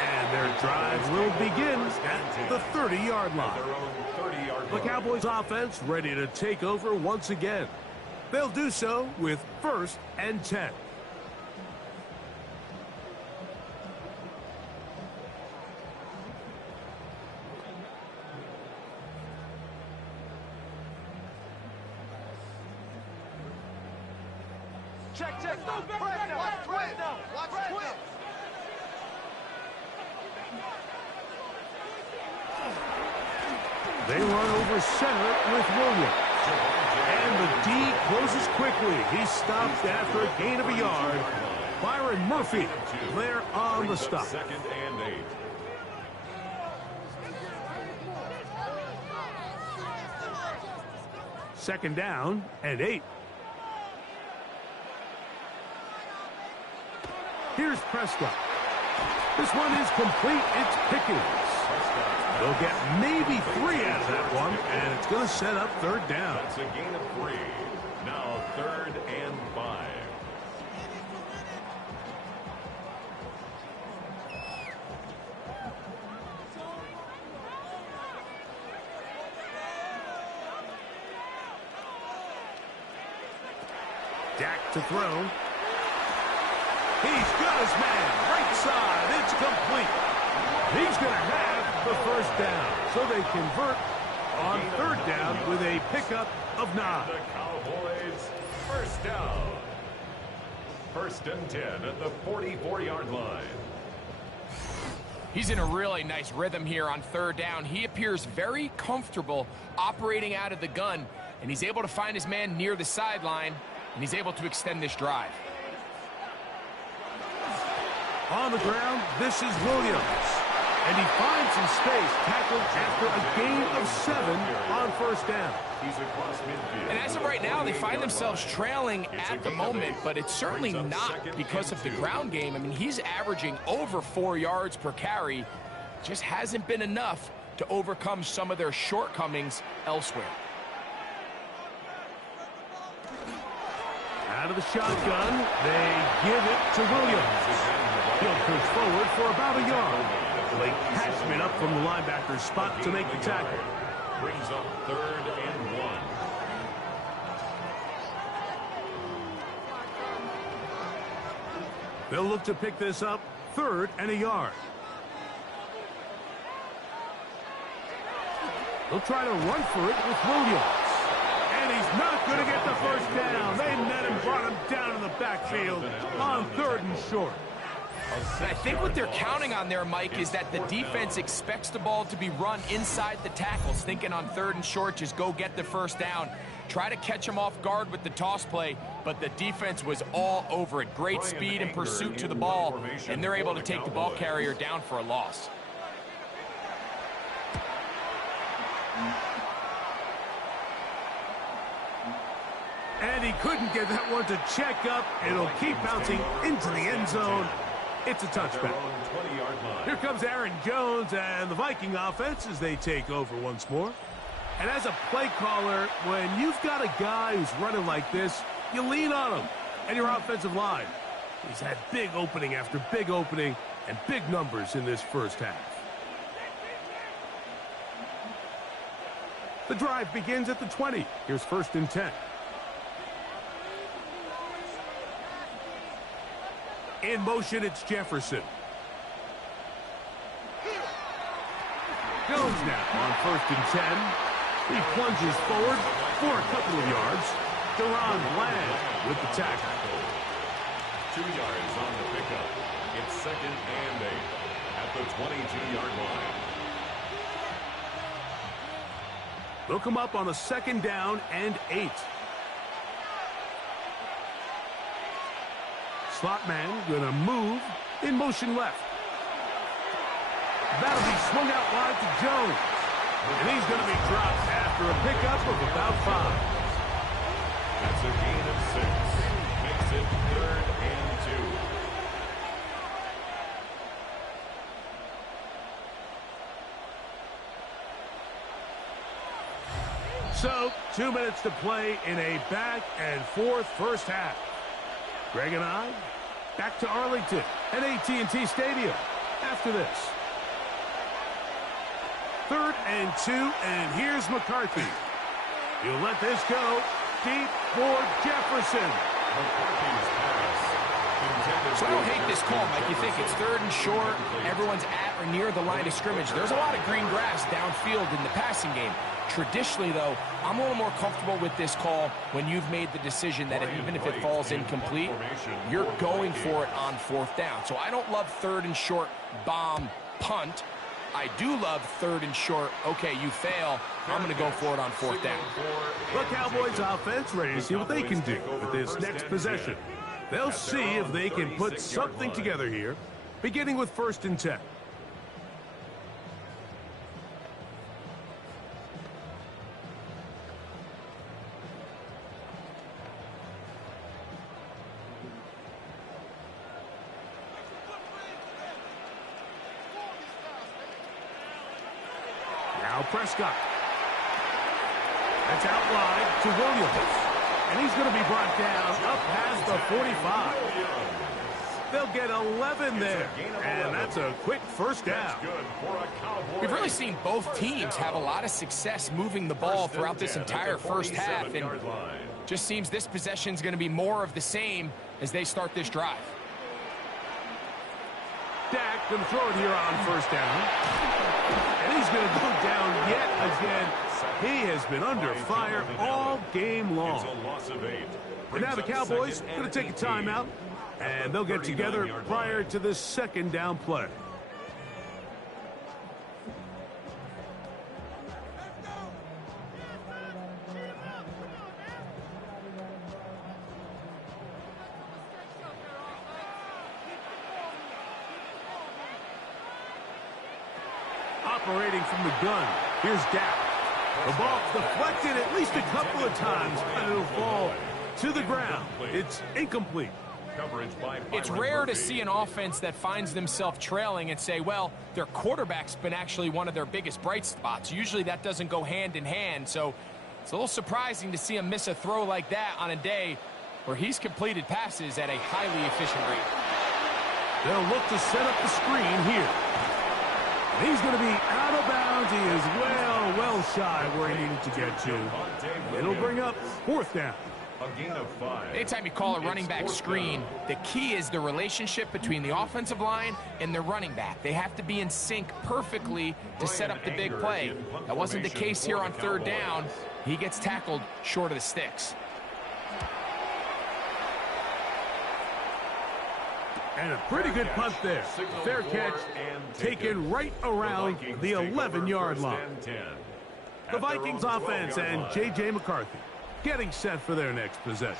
And their drive will begin at the 30-yard line. The Cowboys offense ready to take over once again. They'll do so with 1st and 10. Check. Watch twin. They run over center with Williams. And the D closes quickly. He's stopped after a gain of a yard. Byron Murphy there on the stop. 2nd and 8. Second down and 8. Here's Prescott. This one is complete. It's Pickens. They'll get maybe 3 out of that one, and it's going to set up 3rd down. That's a gain of 3. Now 3rd and 5. Dak to throw. He's got his man. Right side. It's complete. He's going to have the 1st down. So they convert on 3rd down with a pickup of 9. The Cowboys, 1st down. 1st and 10 at the 44-yard line. He's in a really nice rhythm here on 3rd down. He appears very comfortable operating out of the gun, and he's able to find his man near the sideline, and he's able to extend this drive. On the ground, this is Williams. And he finds some space, tackled after a gain of 7 on 1st down. He's across midfield. And as of right now, they find themselves trailing at the moment, but it's certainly not because of the ground game. I mean, he's averaging over 4 yards per carry. Just hasn't been enough to overcome some of their shortcomings elsewhere. Out of the shotgun, they give it to Williams. He'll push forward for about a yard. Blake Cashman up from the linebacker's spot to make the tackle. Brings up 3rd and 1. They'll look to pick this up 3rd and a yard. They'll try to run for it with Williams. And he's not going to get the first down. They met him, brought him down in the backfield on 3rd and short. I think what they're counting on there, Mike, is that the defense expects the ball to be run inside the tackles, thinking on 3rd and short, just go get the first down. Try to catch him off guard with the toss play, but the defense was all over it. Great speed and pursuit to the ball, and they're able to take the ball carrier down for a loss. And he couldn't get that one to check up. It'll keep bouncing into the end zone. It's a touchback. Here comes Aaron Jones and the Viking offense as they take over once more. And as a play caller, when you've got a guy who's running like this, you lean on him and your offensive line. He's had big opening after big opening and big numbers in this first half. The drive begins at the 20. Here's 1st and 10. In motion, it's Jefferson. Jones now on 1st and 10. He plunges forward for a couple of yards. Deron Bland with the tackle. 2 yards on the pickup. It's 2nd and 8 at the 22-yard line. They'll come up on a 2nd down and 8. Slot man gonna move in motion left. That'll be swung out wide to Jones. And he's gonna be dropped after a pickup of about 5. That's a gain of 6. Makes it 3rd and 2. So, 2 minutes to play in a back and forth first half. Greg and I, back to Arlington at AT&T Stadium after this. 3rd and 2, and here's McCarthy. He'll let this go deep for Jefferson. McCarthy's pass. So I don't hate this call, Mike. You think it's 3rd and short, everyone's at or near the line of scrimmage. There's a lot of green grass downfield in the passing game. Traditionally, though, I'm a little more comfortable with this call when you've made the decision that even if it falls incomplete, you're going for it on 4th down. So I don't love 3rd and short bomb punt. I do love 3rd and short. Okay, you fail. I'm going to go for it on 4th down. The Cowboys offense ready to see what they can do with this next possession. They'll see if they can put something together here, beginning with 1st and 10. Now Prescott. That's out wide to Williams. And he's going to be brought down up past the 45. They'll get 11 there. And that's a quick first down. We've really seen both teams have a lot of success moving the ball throughout this entire first half. And just seems this possession is going to be more of the same as they start this drive. Dak going to throw it here on 1st down. And he's going to go down yet again. He has been under fire all game long. And now the Cowboys going to take a timeout, and they'll get together prior to this 2nd down play. Operating from the gun, here's Dak. The ball deflected at least a couple of times, and it'll fall to the ground. It's incomplete. It's rare to see an offense that finds themselves trailing and say, well, their quarterback's been actually one of their biggest bright spots. Usually that doesn't go hand in hand, so it's a little surprising to see them miss a throw like that on a day where he's completed passes at a highly efficient rate. They'll look to set up the screen here. And he's going to be out of bounds. He is well shy where he needed to get to. It'll bring up 4th down. A gain of 5. Anytime you call a running back screen, the key is the relationship between the offensive line and the running back. They have to be in sync perfectly to set up the big play. That wasn't the case here on 3rd down. He gets tackled short of the sticks. And a pretty good punt there. Fair catch, taken right around the 11-yard line. The Vikings offense and J.J. McCarthy getting set for their next possession.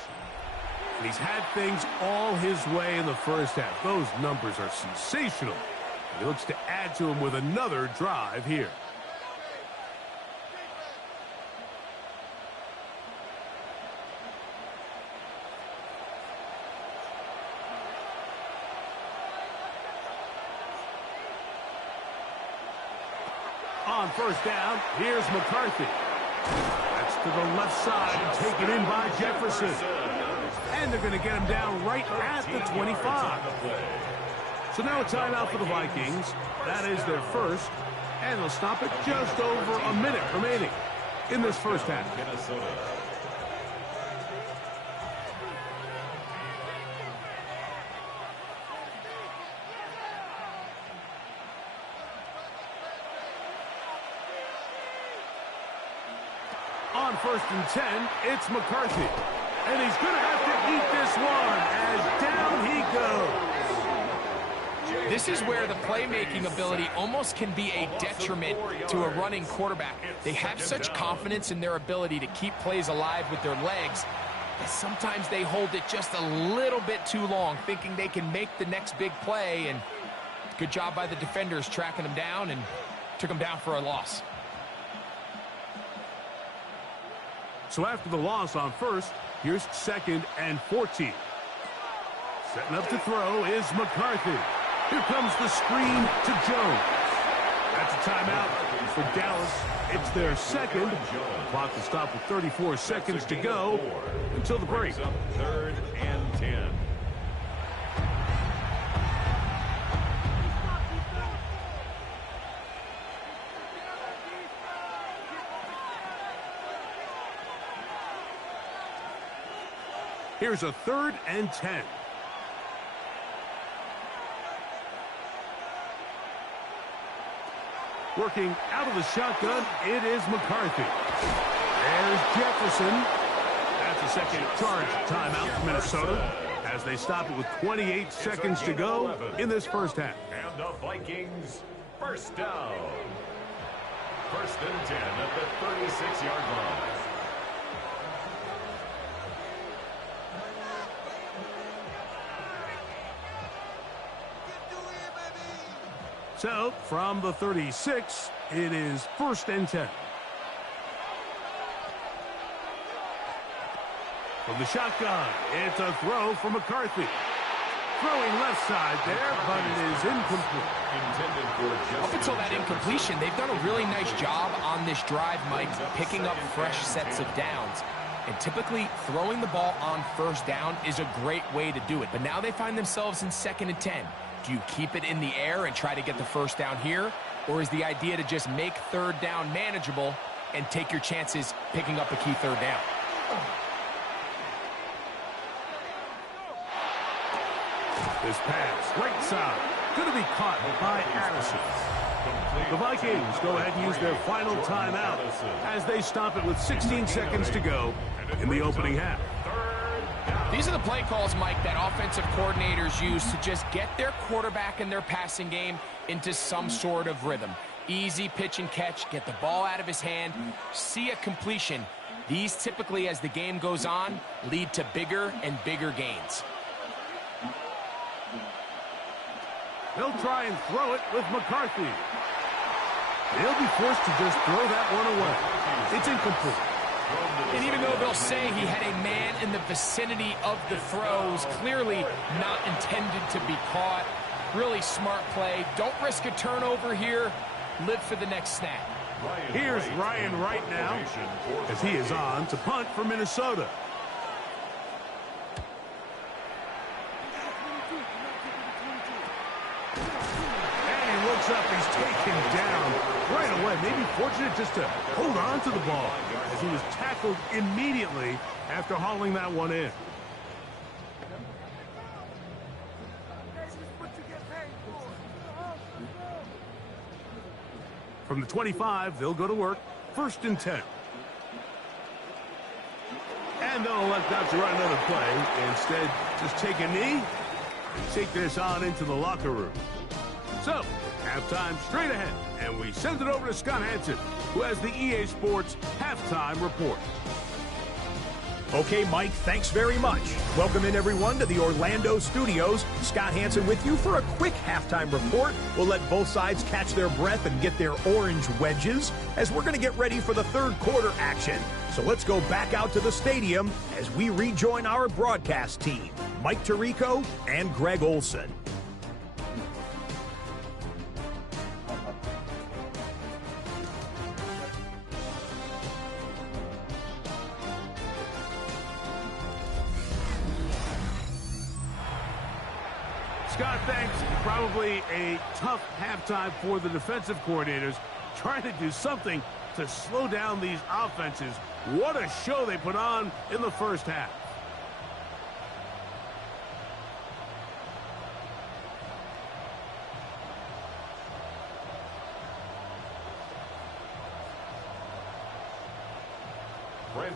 And he's had things all his way in the first half. Those numbers are sensational. He looks to add to them with another drive here. On 1st down, here's McCarthy. That's to the left side, taken in by Jefferson. And they're going to get him down right at the 25. So now a timeout for the Vikings. That is their first. And they'll stop it just over a minute remaining in this first half. On 1st and 10, it's McCarthy. And he's going to have to eat this one as down he goes. This is where the playmaking ability almost can be a detriment to a running quarterback. They have such confidence in their ability to keep plays alive with their legs that sometimes they hold it just a little bit too long, thinking they can make the next big play. And good job by the defenders tracking them down and took them down for a loss. So after the loss on 1st, here's 2nd and 14. Setting up to throw is McCarthy. Here comes the screen to Jones. That's a timeout for Dallas. It's their 2nd. The clock will stop with 34 seconds to go until the break. 3rd and 10. Here's a 3rd and 10. Working out of the shotgun, it is McCarthy. There's Jefferson. That's a second charge timeout for Minnesota as they stop it with 28 seconds to go in this first half. And the Vikings, 1st down. 1st and 10 at the 36-yard line. So, from the 36, it is 1st and 10. From the shotgun, it's a throw for McCarthy. Throwing left side there, but it is incomplete. Up until that incompletion, they've done a really nice job on this drive, Mike, picking up fresh sets of downs. And typically, throwing the ball on 1st down is a great way to do it. But now they find themselves in 2nd and 10. Do you keep it in the air and try to get the 1st down here? Or is the idea to just make 3rd down manageable and take your chances picking up a key 3rd down? This pass, right side, going to be caught by Addison. The Vikings go ahead and use their final timeout as they stop it with 16 seconds to go in the opening half. These are the play calls, Mike, that offensive coordinators use to just get their quarterback and their passing game into some sort of rhythm. Easy pitch and catch, get the ball out of his hand, see a completion. These typically, as the game goes on, lead to bigger and bigger gains. They'll try and throw it with McCarthy. They'll be forced to just throw that one away. It's incomplete. And even though they'll say he had a man in the vicinity of the throws, clearly not intended to be caught. Really smart play. Don't risk a turnover here. Live for the next snap. Here's Ryan Wright now as he is on to punt for Minnesota. taken down right away. Maybe fortunate just to hold on to the ball as he was tackled immediately after hauling that one in. From the 25, they'll go to work. 1st and 10. And they'll elect not to run another play. Instead, just take a knee and take this on into the locker room. So, halftime straight ahead. And we send it over to Scott Hansen, who has the EA Sports Halftime Report. Okay, Mike, thanks very much. Welcome in, everyone, to the Orlando studios. Scott Hansen with you for a quick halftime report. We'll let both sides catch their breath and get their orange wedges as we're going to get ready for the third quarter action. So let's go back out to the stadium as we rejoin our broadcast team, Mike Tirico and Greg Olson. Scott, thanks. Probably a tough halftime for the defensive coordinators, trying to do something to slow down these offenses. What a show they put on in the first half.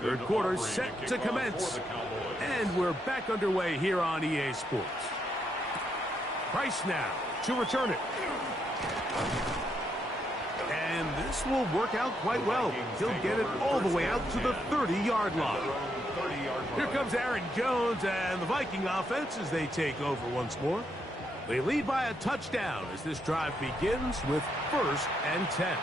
Third quarter set to commence. And we're back underway here on EA Sports. Price now to return it. And this will work out quite well. He'll get it all the way out to the 30-yard line. Here comes Aaron Jones and the Viking offense as they take over once more. They lead by a touchdown as this drive begins with 1st and 10.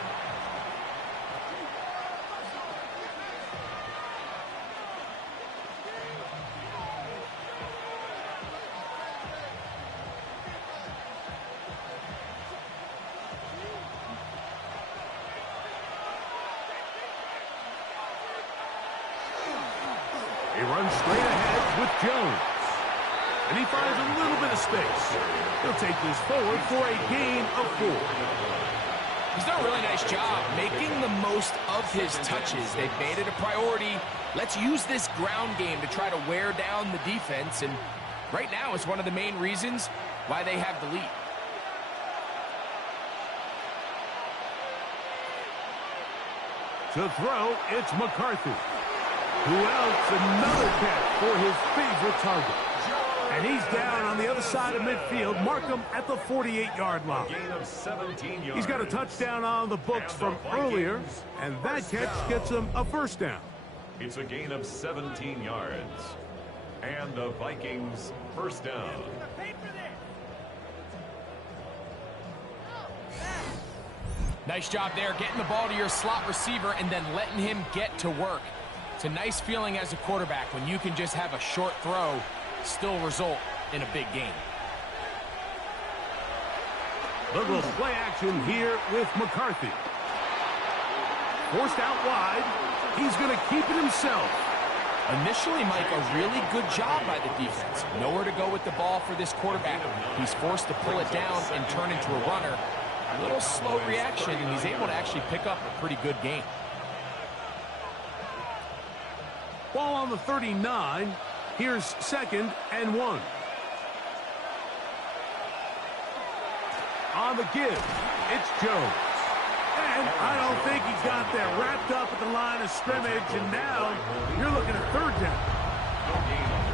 He runs straight ahead with Jones. And he finds a little bit of space. He'll take this forward for a gain of 4. He's done a really nice job making the most of his touches. They've made it a priority. Let's use this ground game to try to wear down the defense. And right now it's one of the main reasons why they have the lead. To throw, it's McCarthy. Who else? Another catch for his favorite target. And he's down on the other side of midfield. Mark him at the 48-yard line. He's got a touchdown on the books from earlier, and that catch gets him a first down. It's a gain of 17 yards. And the Vikings first down. Nice job there, getting the ball to your slot receiver and then letting him get to work. It's a nice feeling as a quarterback when you can just have a short throw, still result in a big game. Little play action here with McCarthy. Forced out wide. He's going to keep it himself. Initially, Mike, a really good job by the defense. Nowhere to go with the ball for this quarterback. He's forced to pull it down and turn into a runner. A little slow reaction, and he's able to actually pick up a pretty good game. Ball on the 39. Here's 2nd and 1. On the give, it's Jones. And I don't think he's got that wrapped up at the line of scrimmage, and now you're looking at 3rd down.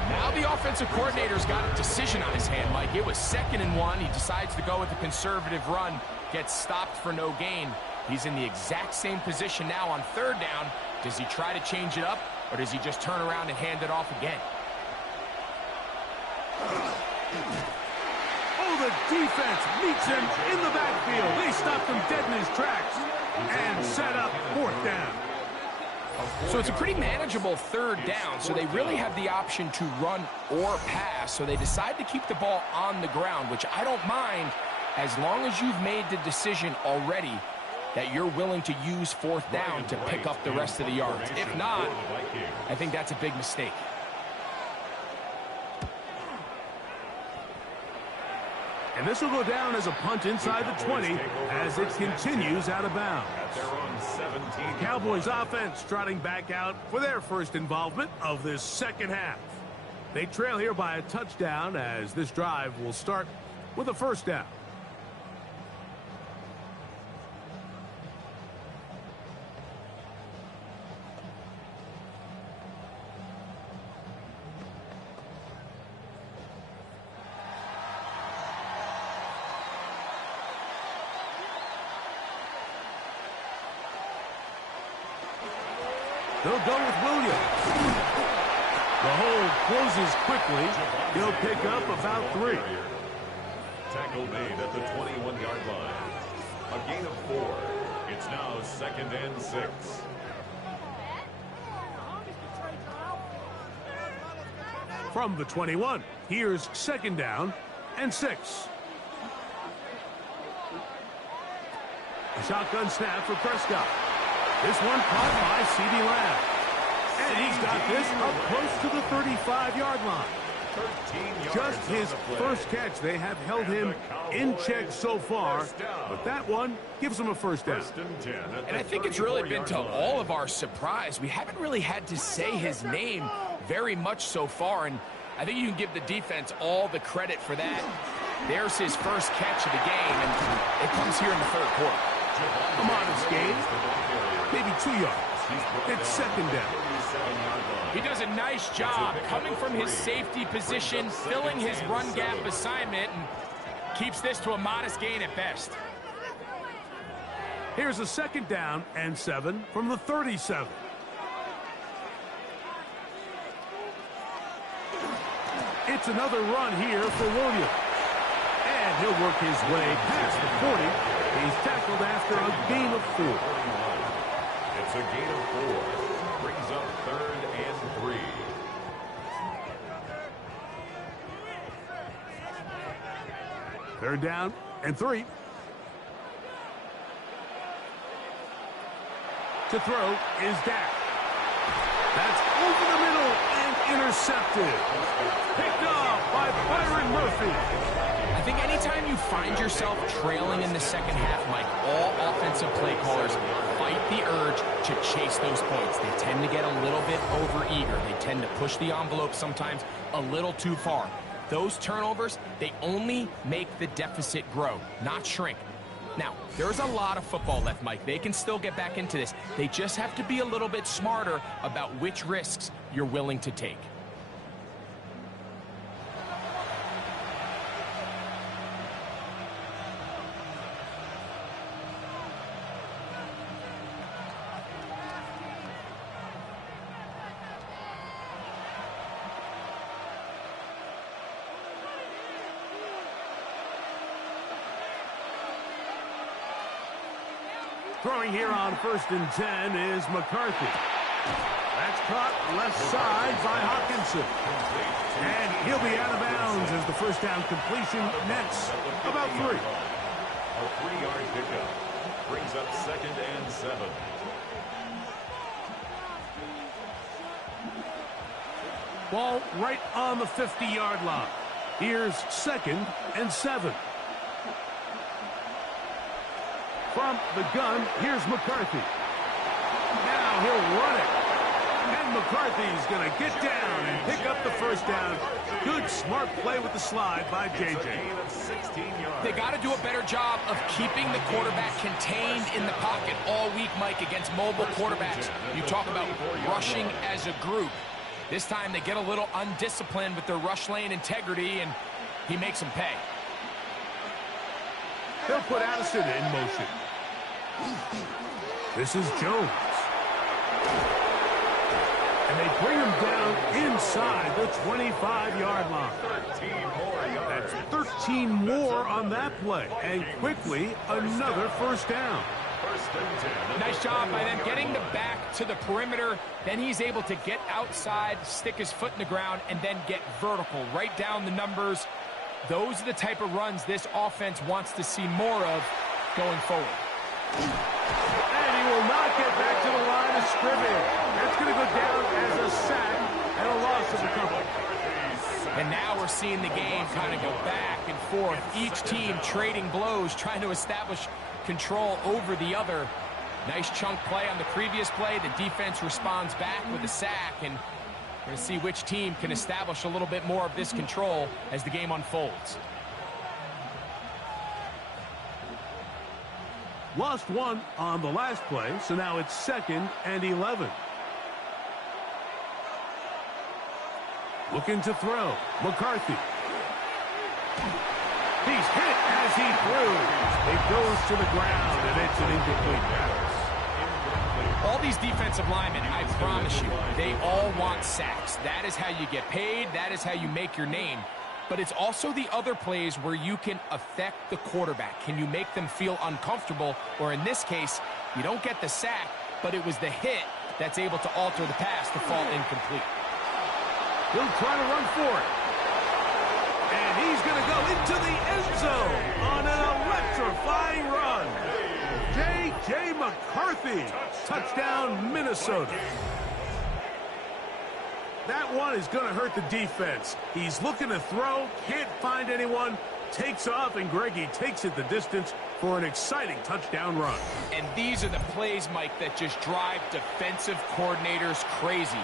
Now the offensive coordinator's got a decision on his hand, Mike. It was 2nd and 1. He decides to go with a conservative run, gets stopped for no gain. He's in the exact same position now on 3rd down. Does he try to change it up, or does he just turn around and hand it off again? Oh, the defense meets him in the backfield. They stopped him dead in his tracks and set up 4th down. So it's a pretty manageable 3rd down, so they really have the option to run or pass, so they decide to keep the ball on the ground, which I don't mind as long as you've made the decision already that you're willing to use 4th down to pick up the rest of the yards. If not, I think that's a big mistake. And this will go down as a punt inside the 20 as it continues out of bounds. At their own 17. Cowboys offense trotting back out for their first involvement of this second half. They trail here by a touchdown as this drive will start with a first down. They'll go with Williams. The hold closes quickly. He'll pick up about 3. Tackle made at the 21-yard line. A gain of 4. It's now 2nd and 6. From the 21, here's 2nd down and 6. A shotgun snap for Prescott. This one caught by C.D. Lamb. And he's got this up close to the 35-yard line. 13 yards. Just his first catch. They have held him in check so far, but that one gives him a first down. And I think it's really been to all of our surprise. We haven't really had to say his name very much so far, and I think you can give the defense all the credit for that. There's his first catch of the game, and it comes here in the third quarter. A modest gain, maybe 2 yards. It's 2nd down. He does a nice job coming from his safety position, filling his run gap assignment, and keeps this to a modest gain at best. Here's a 2nd down and 7 from the 37. It's another run here for Williams. And he'll work his way past the 40. He's tackled after a gain of 4. It's a gain of 4. Brings up 3rd and 3. Third down and 3. To throw is Dak. That's over the middle and intercepted. Picked off by Byron Murphy. I think anytime you find yourself trailing in the second half, Mike, all offensive play callers fight the urge to chase those points. They tend to get a little bit overeager. They tend to push the envelope sometimes a little too far. Those turnovers, they only make the deficit grow, not shrink. Now, there's a lot of football left, Mike. They can still get back into this. They just have to be a little bit smarter about which risks you're willing to take. Throwing here on 1st and 10 is McCarthy. That's caught left side by Hawkinson. And he'll be out of bounds as the first down completion nets about 3. A 3-yard pickup. Brings up 2nd and 7. Ball right on the 50-yard line. Here's 2nd and 7. From the gun, here's McCarthy. Now he'll run it. And McCarthy's going to get down and pick up the first down. Good, smart play with the slide by J.J. They got to do a better job of keeping the quarterback contained in the pocket all week, Mike, against mobile quarterbacks. You talk about rushing as a group. This time they get a little undisciplined with their rush lane integrity, and he makes them pay. They'll put Addison in motion. This is Jones. And they bring him down inside the 25-yard line. That's 13 more on that play. And quickly, another first down. Nice job by them getting the back to the perimeter. Then he's able to get outside, stick his foot in the ground, and then get vertical. Right down the numbers. Those are the type of runs this offense wants to see more of going forward. And he will not get back to the line of scrimmage. That's going to go down as a sack and a loss of a couple. And now we're we're seeing the game kind of go back and forth. Each team trading blows, trying to establish control over the other. Nice chunk play on the previous play. The defense responds back with a sack, and we're going to see which team can establish a little bit more of this control as the game unfolds. Lost one on the last play, so now it's 2nd and 11. Looking to throw. McCarthy. He's hit as he threw. It goes to the ground, and it's an incomplete pass. All these defensive linemen, I promise you, they all want sacks. That is how you get paid. That is how you make your name. But it's also the other plays where you can affect the quarterback. Can you make them feel uncomfortable? Or in this case, you don't get the sack, but it was the hit that's able to alter the pass to fall incomplete. He'll try to run for it. And he's going to go into the end zone on an electrifying run. J.J. McCarthy. Touchdown, Minnesota. That one is going to hurt the defense. He's looking to throw, can't find anyone, takes off, and Greggy takes it the distance for an exciting touchdown run. And these are the plays, Mike, that just drive defensive coordinators crazy.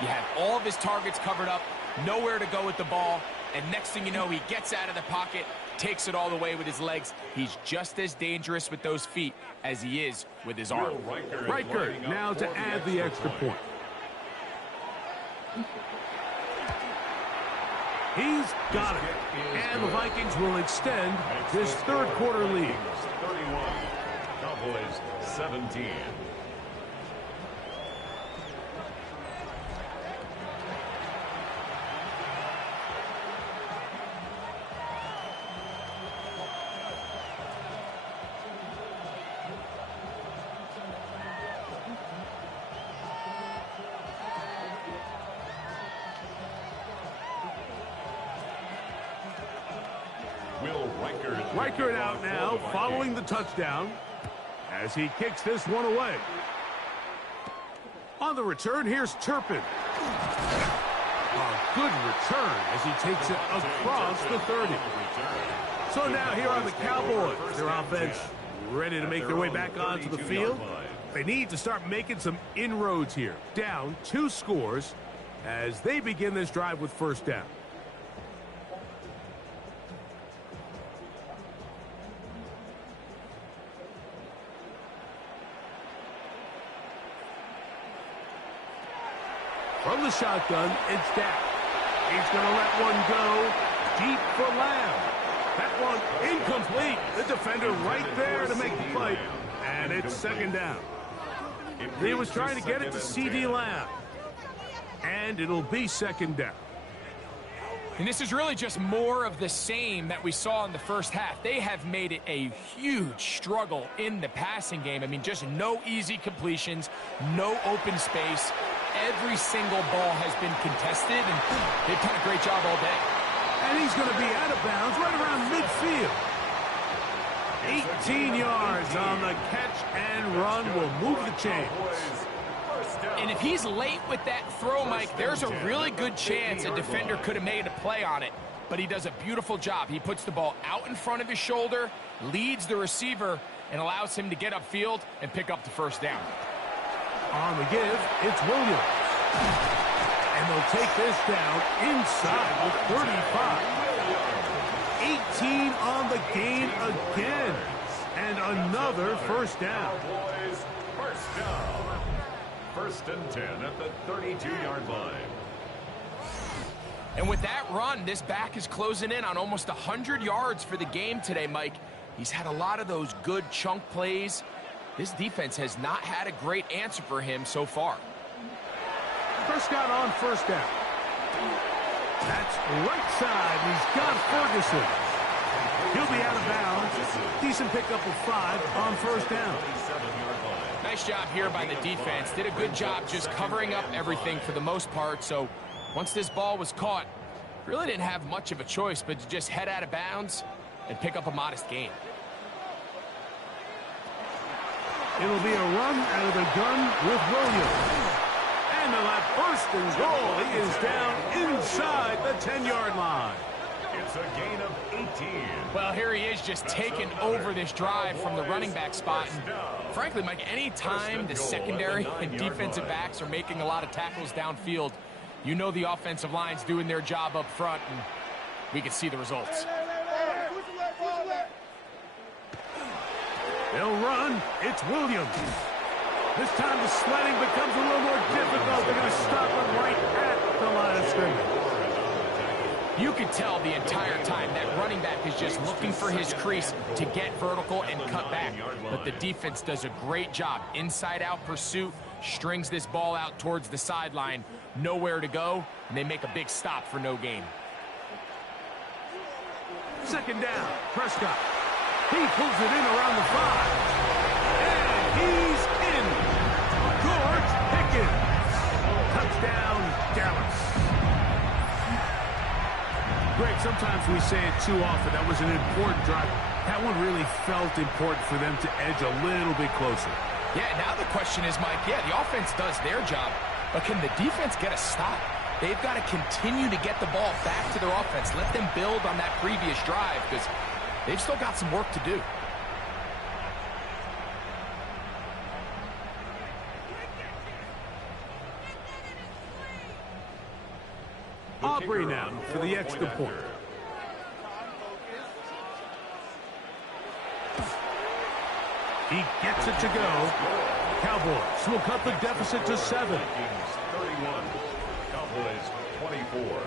You have all of his targets covered up, nowhere to go with the ball, and next thing you know, he gets out of the pocket, takes it all the way with his legs. He's just as dangerous with those feet as he is with his arm. Reichert now to add the extra point. He's got it. And the Vikings will extend this third quarter lead. 31, Cowboys 17. Reichert out now, following the touchdown, as he kicks this one away. On the return, here's Turpin. A good return as he takes it across the 30. So now here are the Cowboys. Their offense ready to make their way back onto the field. They need to start making some inroads here. Down 2 scores as they begin this drive with first down. From the shotgun, it's Dak. He's going to let one go deep for Lamb. That one incomplete. The defender right there to make the play. And it's second down. He was trying to get it to C.D. Lamb. And it'll be second down. And this is really just more of the same that we saw in the first half. They have made it a huge struggle in the passing game. I mean, just no easy completions, no open space. Every single ball has been contested, and they've done a great job all day. And he's going to be out of bounds right around midfield. 18 yards on the catch and run will move the chains. And if he's late with that throw, Mike, there's a really good chance a defender could have made a play on it. But he does a beautiful job. He puts the ball out in front of his shoulder, leads the receiver, and allows him to get upfield and pick up the first down. On the give, it's Williams. And they'll take this down inside with 35. 18 on the gain again. And another first down. First down. First and 10 at the 32-yard line. And with that run, this back is closing in on almost 100 yards for the game today, Mike. He's had a lot of those good chunk plays. This defense has not had a great answer for him so far. Prescott on first down. That's right side. He's got Ferguson. He'll be out of bounds. Decent pickup of 5 on first down. Nice job here by the defense. Did a good job just covering up everything for the most part. So once this ball was caught, really didn't have much of a choice but to just head out of bounds and pick up a modest gain. It'll be a run out of the gun with Williams. And they'll have first and goal. He is down inside the 10-yard line. It's a gain of 18. Well, here he is just taking over this drive from the running back spot. And frankly, Mike, any time the secondary and defensive backs are making a lot of tackles downfield, you know the offensive line's doing their job up front, and we can see the results. They'll run. It's Williams. This time the sledding becomes a little more difficult. They're going to stop him right at the line of scrimmage. You could tell the entire time that running back is just looking for his crease to get vertical and cut back. But the defense does a great job. Inside-out pursuit, strings this ball out towards the sideline. Nowhere to go, and they make a big stop for no gain. Second down, Prescott. He pulls it in around the 5. And he's in. George Pickens. Touchdown, Dallas. Greg, sometimes we say it too often. That was an important drive. That one really felt important for them to edge a little bit closer. Yeah, now the question is, Mike, yeah, the offense does their job, but can the defense get a stop? They've got to continue to get the ball back to their offense. Let them build on that previous drive because they've still got some work to do. Aubrey now for the extra point. He gets it to go. Cowboys will cut the deficit to 7. 31. Cowboys 24.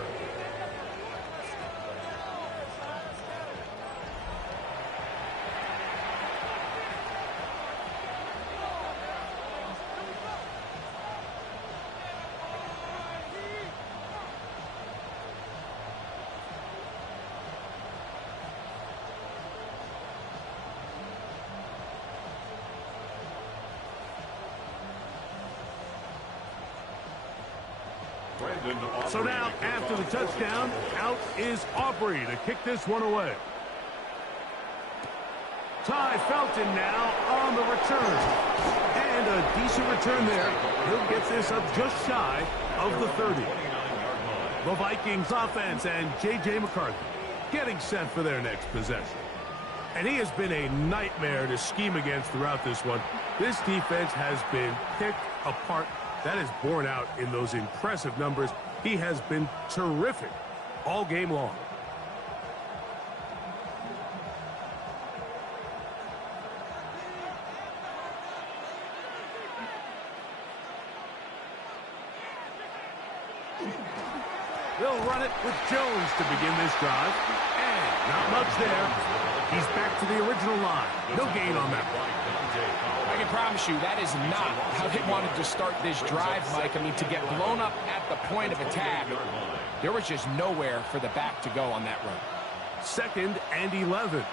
So now, after the touchdown, out is Aubrey to kick this one away. Ty Felton now on the return. And a decent return there. He'll get this up just shy of the 30. The Vikings offense and J.J. McCarthy getting set for their next possession. And he has been a nightmare to scheme against throughout this one. This defense has been picked apart. That is borne out in those impressive numbers. He has been terrific all game long. They'll run it with Jones to begin this drive. And not much there. He's back to the original line. No gain on that one. I can promise you that is not how they wanted to start this drive, Mike. I mean, to get blown up at the point of attack, there was just nowhere for the back to go on that run. 2nd and 11.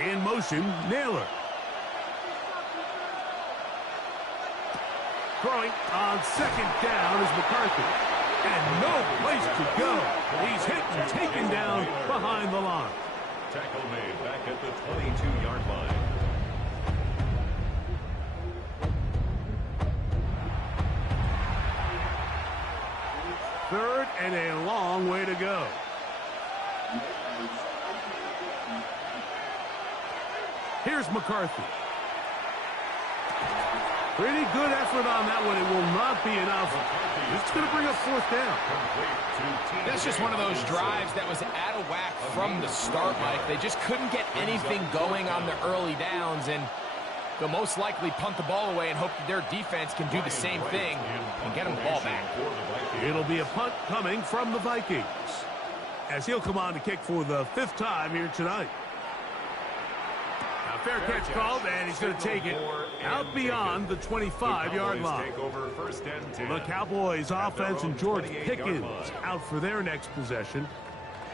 In motion, Naylor. Throwing on 2nd down is McCarthy. And no place to go. He's hit and taken down behind the line. Tackle made back at the 22-yard line. Third and a long way to go. Here's McCarthy. Pretty good effort on that one. It will not be enough. It's going to bring up 4th down. That's just one of those drives that was out of whack from the start, Mike. They just couldn't get anything going on the early downs, and they'll most likely punt the ball away and hope that their defense can do the same thing and get them the ball back. It'll be a punt coming from the Vikings, as he'll come on to kick for the 5th time here tonight. Now, fair catch called, and he's going to take it out beyond the 25-yard line. The Cowboys offense and George Pickens out for their next possession.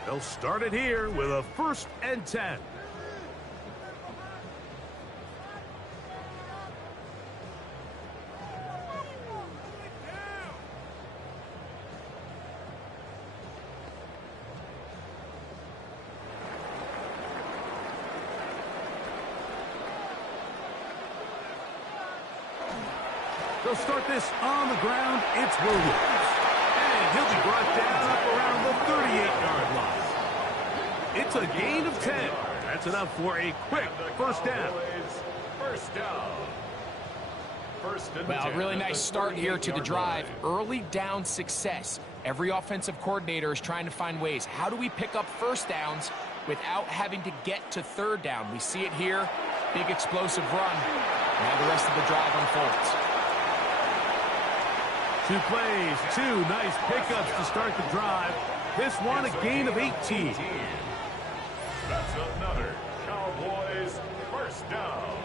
They'll start it here with a 1st and 10. They'll start this on the ground. It's Williams. And he'll be brought down up around the 38-yard line. It's a gain of 10. That's enough for a quick first down. First down. Well, a really nice start here to the drive. Early down success. Every offensive coordinator is trying to find ways. How do we pick up first downs without having to get to third down? We see it here. Big explosive run. Now the rest of the drive unfolds. 2 plays, 2 nice pickups to start the drive. This one a gain of 18. That's another Cowboys first down.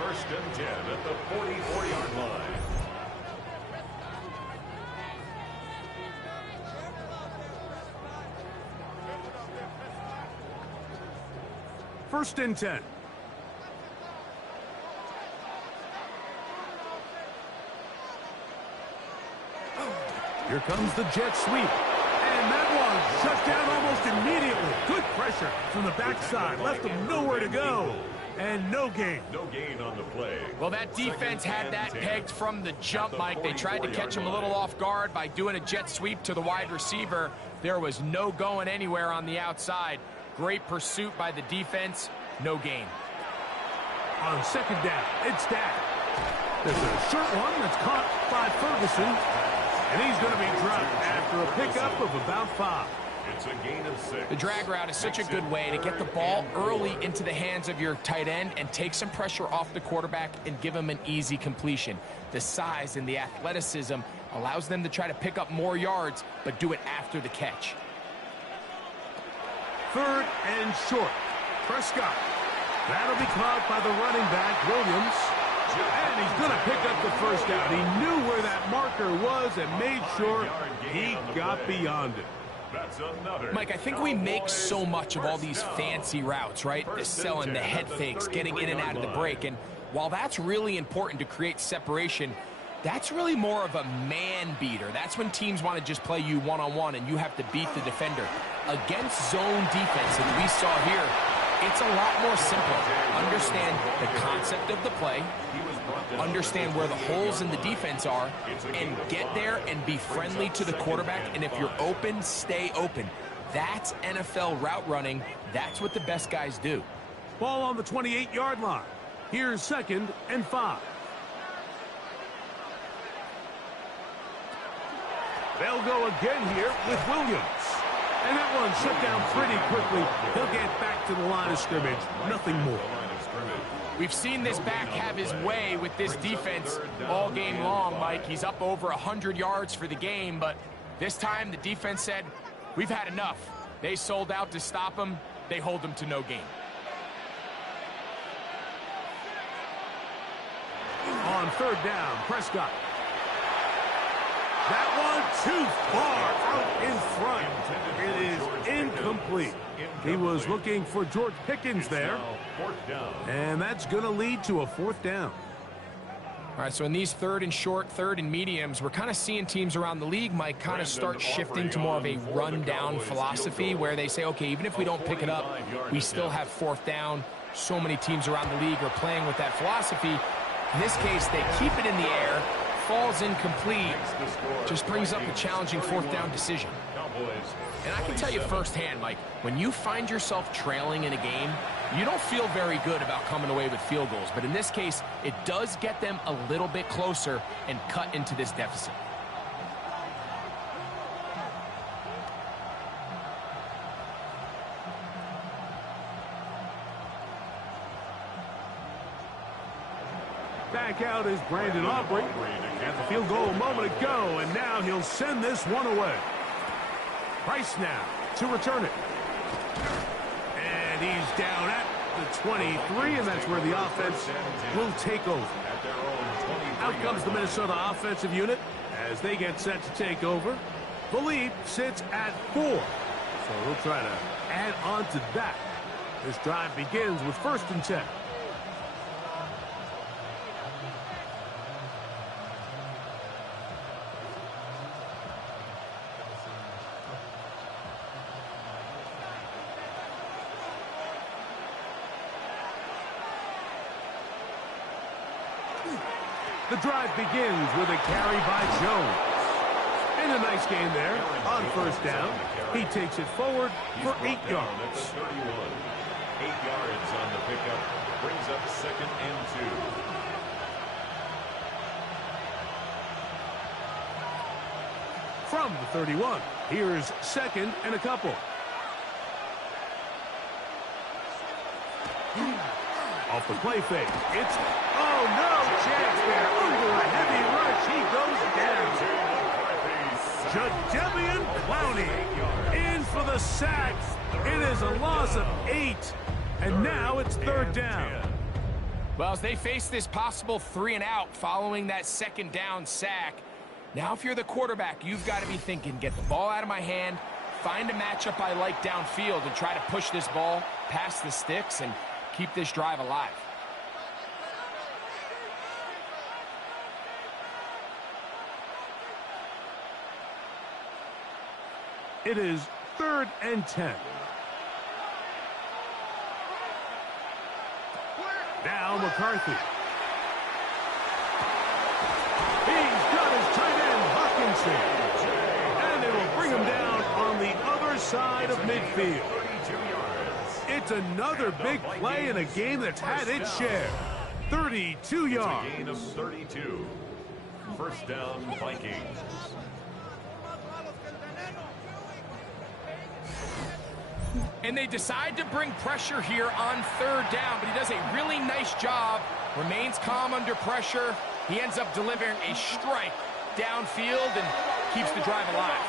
First and 10 at the 44-yard line. First and 10. Here comes the jet sweep. And that one shut down almost immediately. Good pressure from the backside. Left them nowhere to go. And no gain. No gain on the play. Well, that defense had that pegged from the jump, Mike. They tried to catch him a little off guard by doing a jet sweep to the wide receiver. There was no going anywhere on the outside. Great pursuit by the defense. No gain. On second down, it's Dak. There's a short one that's caught by Ferguson. And he's going to be dropped after a pickup of about 5. It's a gain of 6. The drag route is such a good way to get the ball early into the hands of your tight end and take some pressure off the quarterback and give him an easy completion. The size and the athleticism allows them to try to pick up more yards, but do it after the catch. Third and short. Prescott. That'll be caught by the running back, Williams. And he's going to pick up the first down. He knew where that marker was and made sure he got beyond it. That's another. Mike, I think we make so much of all these fancy routes, right? The selling, the head fakes, getting in and out of the break. And while that's really important to create separation, that's really more of a man beater. That's when teams want to just play you one-on-one and you have to beat the defender. Against zone defense, as we saw here, it's a lot more simple. Understand the concept of the play, understand where the holes in the defense are, and get there and be friendly to the quarterback. And if you're open, stay open. That's NFL route running. That's what the best guys do. Ball on the 28-yard line. Here's second and 5. They'll go again here with Williams. And that one shut down pretty quickly. He'll get back to the line of scrimmage. Nothing more. We've seen this back have his way with this defense all game long, Mike. He's up over 100 yards for the game, but this time the defense said, we've had enough. They sold out to stop him. They hold him to no gain. On third down, Prescott. That one too far out in front. It is incomplete. He was looking for George Pickens there. And that's going to lead to a 4th down. All right, so in these third and short, third and mediums, we're kind of seeing teams around the league, Mike, kind of start shifting to more of a run-down philosophy where they say, okay, even if we don't pick it up, we still have 4th down. So many teams around the league are playing with that philosophy. In this case, they keep it in the air, falls incomplete, just brings up a challenging 4th down decision. And I can tell you firsthand, Mike, when you find yourself trailing in a game, you don't feel very good about coming away with field goals. But in this case, it does get them a little bit closer and cut into this deficit. Back out is Brandon Aubrey. At the field goal a moment ago, and now he'll send this one away. Price now to return it. And he's down at the 23, and that's where the offense will take over. Out comes the Minnesota offensive unit as they get set to take over. The lead sits at 4. So we'll try to add on to that. This drive begins with 1st and 10. The drive begins with a carry by Jones. And a nice gain there on first down. He takes it forward for 8 yards. 31. 8 yards on the pickup. Brings up 2nd and 2. From the 31, here's 2nd and a couple. Off the play fake. It's, oh, no chance there. Under a heavy rush, he goes down. Jadeveon Clowney in for the sack. It is a loss of 8, and now it's 3rd down. Well, as they face this possible 3 and out following that 2nd down sack, now if you're the quarterback, you've got to be thinking, get the ball out of my hand, find a matchup I like downfield, and try to push this ball past the sticks and keep this drive alive. It is 3rd and 10. Now McCarthy. He's got his tight end, Hawkinson. And they will bring him down on the other side of midfield. It's another big play in a game that's had its share. 32 yards. It's a gain of 32. First down, Vikings. And they decide to bring pressure here on 3rd down, but he does a really nice job, remains calm under pressure. He ends up delivering a strike downfield and keeps the drive alive.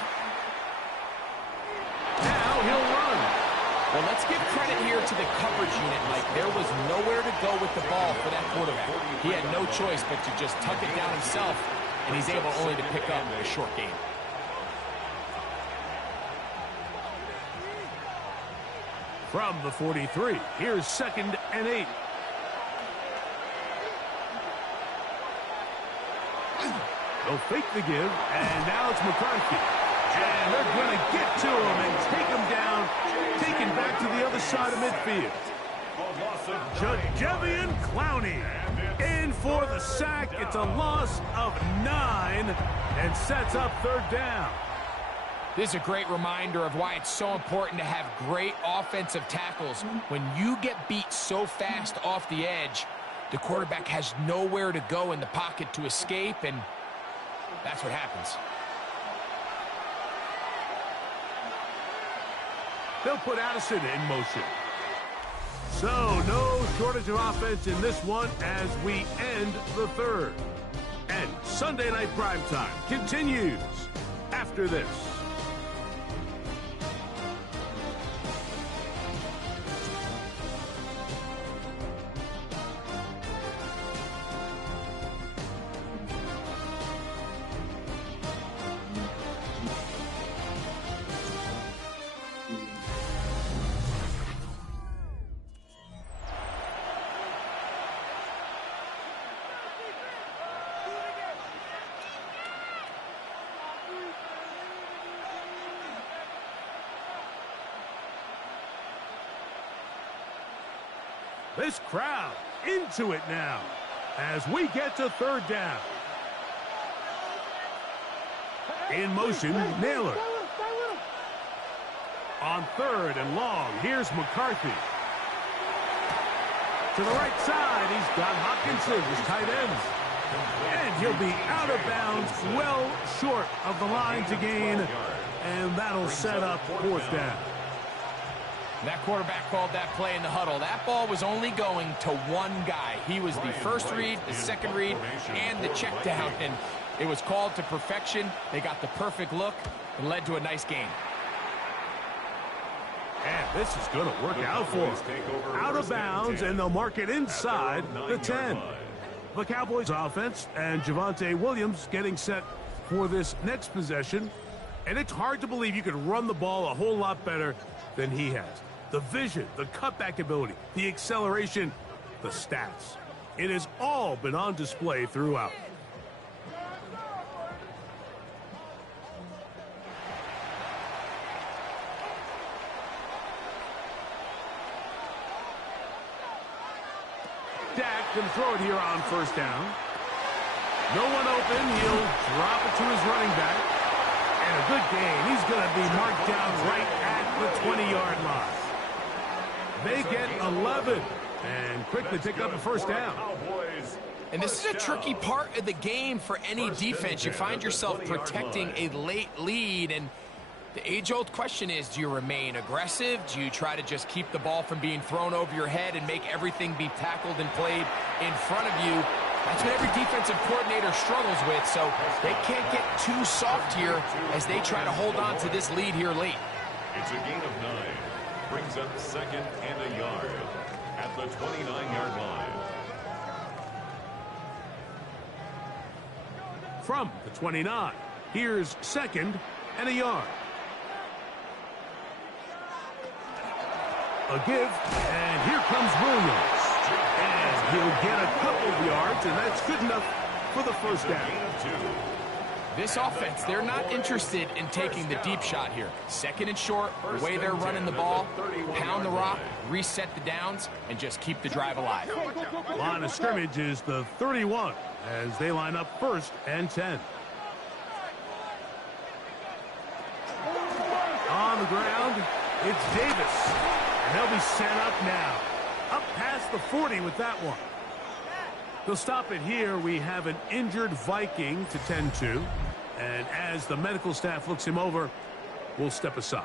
Now he'll run. Well, let's give credit here to the coverage unit, Mike. There was nowhere to go with the ball for that quarterback. He had no choice but to just tuck it down himself, and he's able only to pick up a short gain. From the 43, here's 2nd and 8. They'll fake the give, and now it's McCarthy. And they're going to get to him and take him down, taken back to the other side of midfield. Jadeveon Clowney in for the sack. It's a loss of 9 and sets up 3rd down. This is a great reminder of why it's so important to have great offensive tackles. When you get beat so fast off the edge, the quarterback has nowhere to go in the pocket to escape, and that's what happens. They'll put Addison in motion. So, no shortage of offense in this one as we end the 3rd. And Sunday Night Primetime continues after this. This crowd into it now as we get to 3rd down. In motion, Naylor. On 3rd and long, here's McCarthy. To the right side, he's got Hawkinson, his tight end. And he'll be out of bounds, well short of the line to gain. And that'll set up 4th down. That quarterback called that play in the huddle. That ball was only going to one guy. He was the first read, the second read, and the check down. And it was called to perfection. They got the perfect look and led to a nice game. And this is going to work out for them. Out of bounds, and they'll mark it inside the 10. The Cowboys offense and Javonte Williams getting set for this next possession. And it's hard to believe you could run the ball a whole lot better than he has. The vision, the cutback ability, the acceleration, the stats. It has all been on display throughout. Dak can throw it here on 1st down. No one open. He'll drop it to his running back. And a good game. He's going to be marked down right at the 20-yard line. They get 11 and quickly pick up a first down. And this is a tricky part of the game for any defense. You find yourself protecting a late lead, and the age-old question is, do you remain aggressive? Do you try to just keep the ball from being thrown over your head and make everything be tackled and played in front of you? That's what every defensive coordinator struggles with, so they can't get too soft here as they try to hold on to this lead here late. It's a gain of 9. Brings up 2nd and a yard at the 29-yard line. From the 29, here's 2nd and a yard. A give, and here comes Williams. And he'll get a couple of yards, and that's good enough for the first down. This offense, they're not interested in taking the deep shot here. 2nd and short, the way they're running the ball, pound the rock, reset the downs, and just keep the drive alive. Line of scrimmage is the 31 as they line up 1st and 10. On the ground, it's Davis. And they'll be set up now. Up past the 40 with that one. They'll stop it here. We have an injured Viking to tend to. And as the medical staff looks him over, we'll step aside.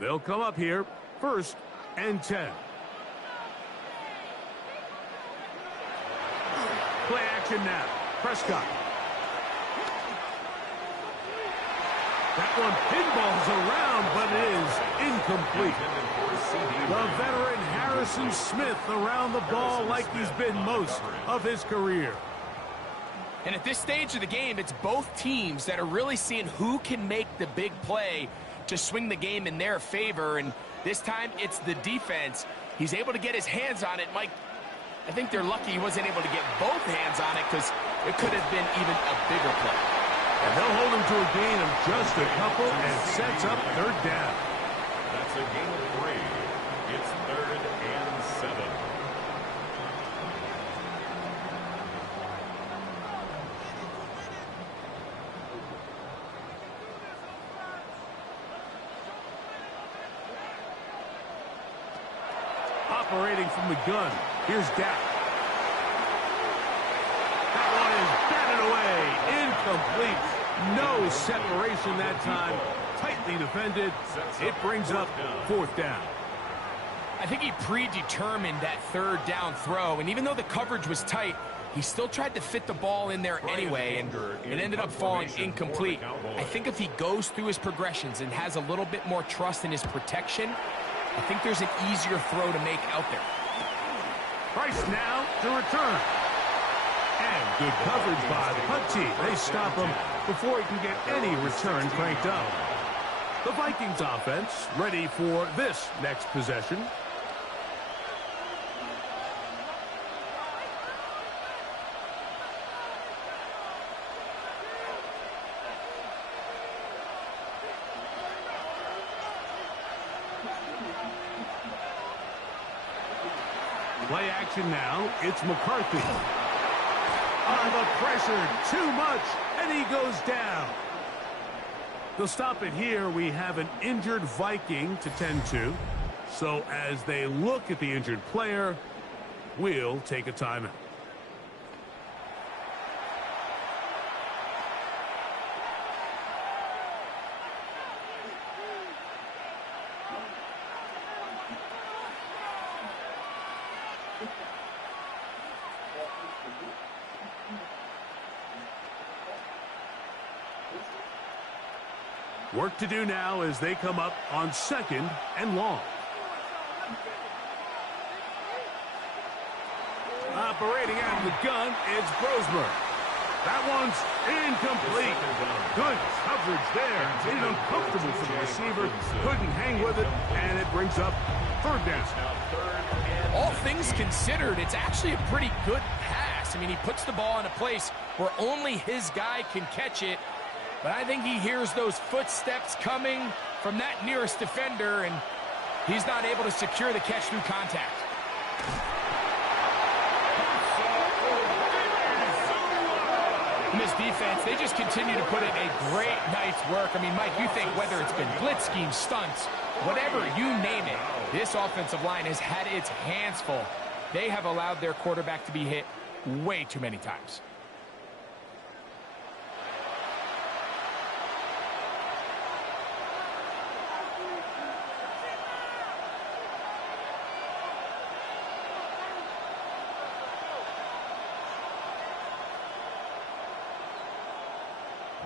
They'll come up here, 1st and 10. Play action now. Prescott. That one pinballs around, but it is incomplete. The veteran Harrison Smith around the ball like he's been most of his career. And at this stage of the game, it's both teams that are really seeing who can make the big play to swing the game in their favor, and this time it's the defense. He's able to get his hands on it. Mike, I think they're lucky he wasn't able to get both hands on it because it could have been even a bigger play. And they'll hold him to a gain of just a couple and sets up 3rd down. That's a gain of 3. It's 3rd and 7. Operating from the gun. Here's Dak. That one is batted away. Incomplete. No separation that time. Tightly defended. It brings up 4th down. I think he predetermined that 3rd down throw, and even though the coverage was tight, he still tried to fit the ball in there anyway, and it ended up falling incomplete. I think if he goes through his progressions and has a little bit more trust in his protection, I think there's an easier throw to make out there. Price now to return. And good coverage by the punt team. They stop him before he can get any return cranked up. The Vikings offense ready for this next possession. Play action now. It's McCarthy. The pressure, too much, and he goes down. They'll stop it here. We have an injured Viking to tend to. So as they look at the injured player, we'll take a timeout. Work to do now as they come up on 2nd and long. Operating out of the gun, it's Brosmer. That one's incomplete. Good coverage there. Made it uncomfortable for the receiver. Couldn't hang with it, and it brings up third down. All things considered, it's actually a pretty good pass. I mean, he puts the ball in a place where only his guy can catch it. But I think he hears those footsteps coming from that nearest defender, and he's not able to secure the catch through contact. In this defense, they just continue to put in a great night's work. I mean, Mike, you think whether it's been blitz schemes, stunts, whatever you name it, this offensive line has had its hands full. They have allowed their quarterback to be hit way too many times.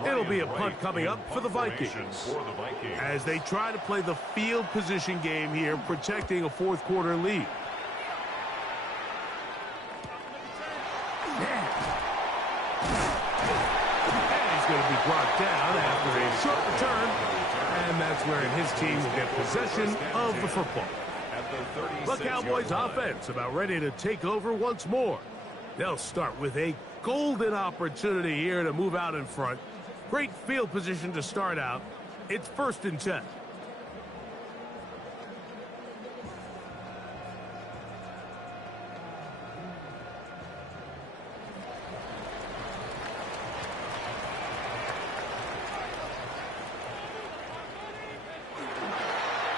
It'll be a punt coming up for the Vikings as they try to play the field position game here, protecting a fourth quarter lead. And he's going to be brought down after a short return, and that's where his team will get possession of the football. The Cowboys offense about ready to take over once more. They'll start with a golden opportunity here to move out in front. Great field position to start out. It's 1st and 10.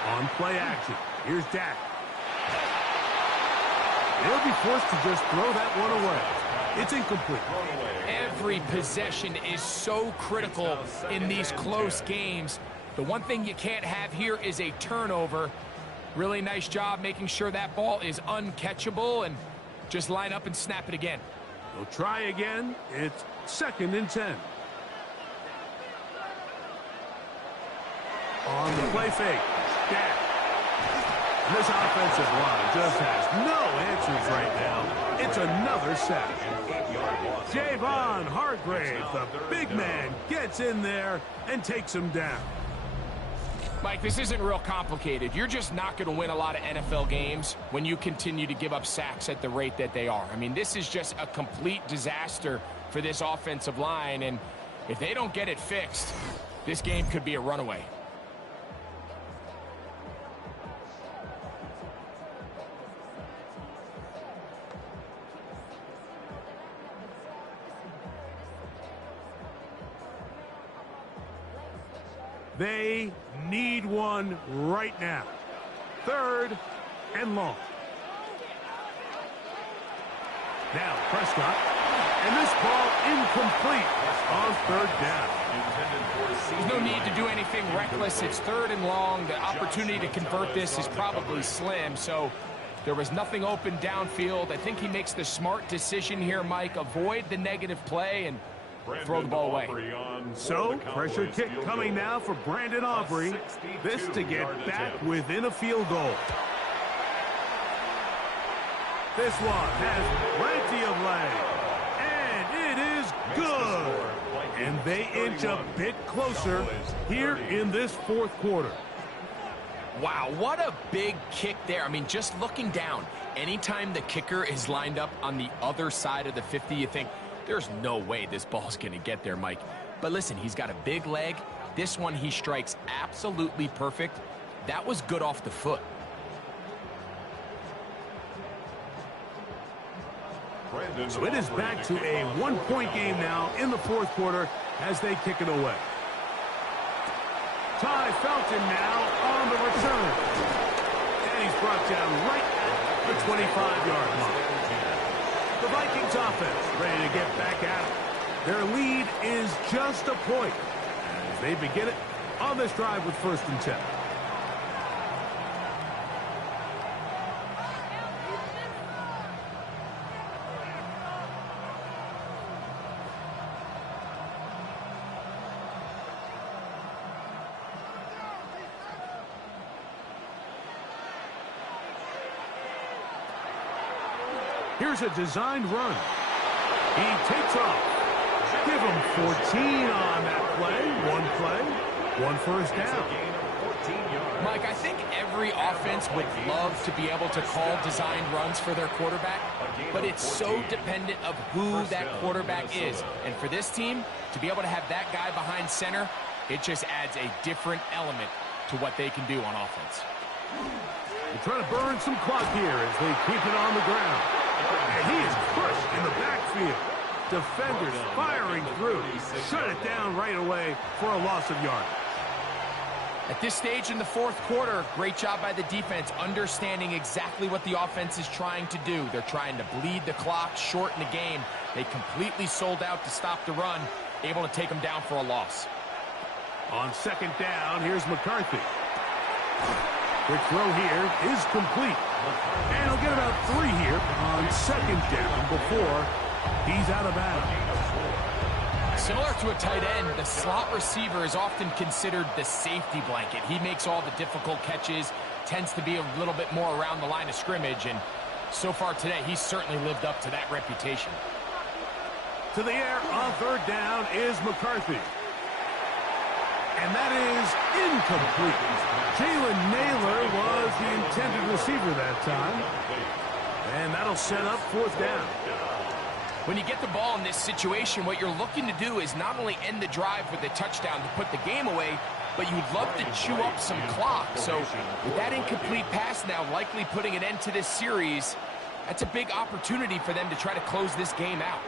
On play action, here's Dak. They'll be forced to just throw that one away. It's incomplete. Every possession is so critical in these close games. The one thing you can't have here is a turnover. Really nice job making sure that ball is uncatchable, and just line up and snap it again. They'll try again. It's 2nd and 10. On the play fake, Dak. This offensive line just has no answers right now. It's another sack. Javon Hargrave, the big man, gets in there and takes him down. Mike, this isn't real complicated. You're just not going to win a lot of NFL games when you continue to give up sacks at the rate that they are. I mean, this is just a complete disaster for this offensive line, and if they don't get it fixed, this game could be a runaway. They need one right now. 3rd and long. Now Prescott, and this ball incomplete on 3rd down. There's no need to do anything reckless. It's 3rd and long. The opportunity to convert this is probably slim, so there was nothing open downfield. I think he makes the smart decision here, Mike. Avoid the negative play and throw the ball away. So, pressure kick coming now for Brandon Aubrey. This to get back within a field goal. This one has plenty of leg. And it is good. And they inch a bit closer here in this 4th quarter. Wow, what a big kick there. I mean, just looking down, anytime the kicker is lined up on the other side of the 50, you think, there's no way this ball's going to get there, Mike. But listen, he's got a big leg. This one he strikes absolutely perfect. That was good off the foot. So it is back to a 1-point game now in the 4th quarter as they kick it away. Ty Felton now on the return. And he's brought down right at the 25-yard line. The Vikings offense ready to get back at it. Their lead is just a point as they begin it on this drive with 1st and 10. Here's a designed run. He takes off. Give him 14 on that play. One first down. Mike, I think every offense would love to be able to call designed runs for their quarterback, but it's so dependent of who that quarterback is. And for this team, to be able to have that guy behind center, it just adds a different element to what they can do on offense. They're trying to burn some clock here as they keep it on the ground. And he is crushed in the backfield. Defenders firing through. Shut it down right away for a loss of yardage. At this stage in the fourth quarter, great job by the defense, understanding exactly what the offense is trying to do. They're trying to bleed the clock, shorten the game. They completely sold out to stop the run, able to take them down for a loss. On second down, here's McCarthy. Quick throw here is complete. And he'll get about 3 here on second down before he's out of bounds. Similar to a tight end, the slot receiver is often considered the safety blanket. He makes all the difficult catches, tends to be a little bit more around the line of scrimmage, and so far today, he's certainly lived up to that reputation. To the air on third down is McCarthy. And that is incomplete. Jalen Naylor was the intended receiver that time. And that'll set up fourth down. When you get the ball in this situation, what you're looking to do is not only end the drive with a touchdown to put the game away, but you'd love to chew up some clock. So with that incomplete pass now likely putting an end to this series, that's a big opportunity for them to try to close this game out.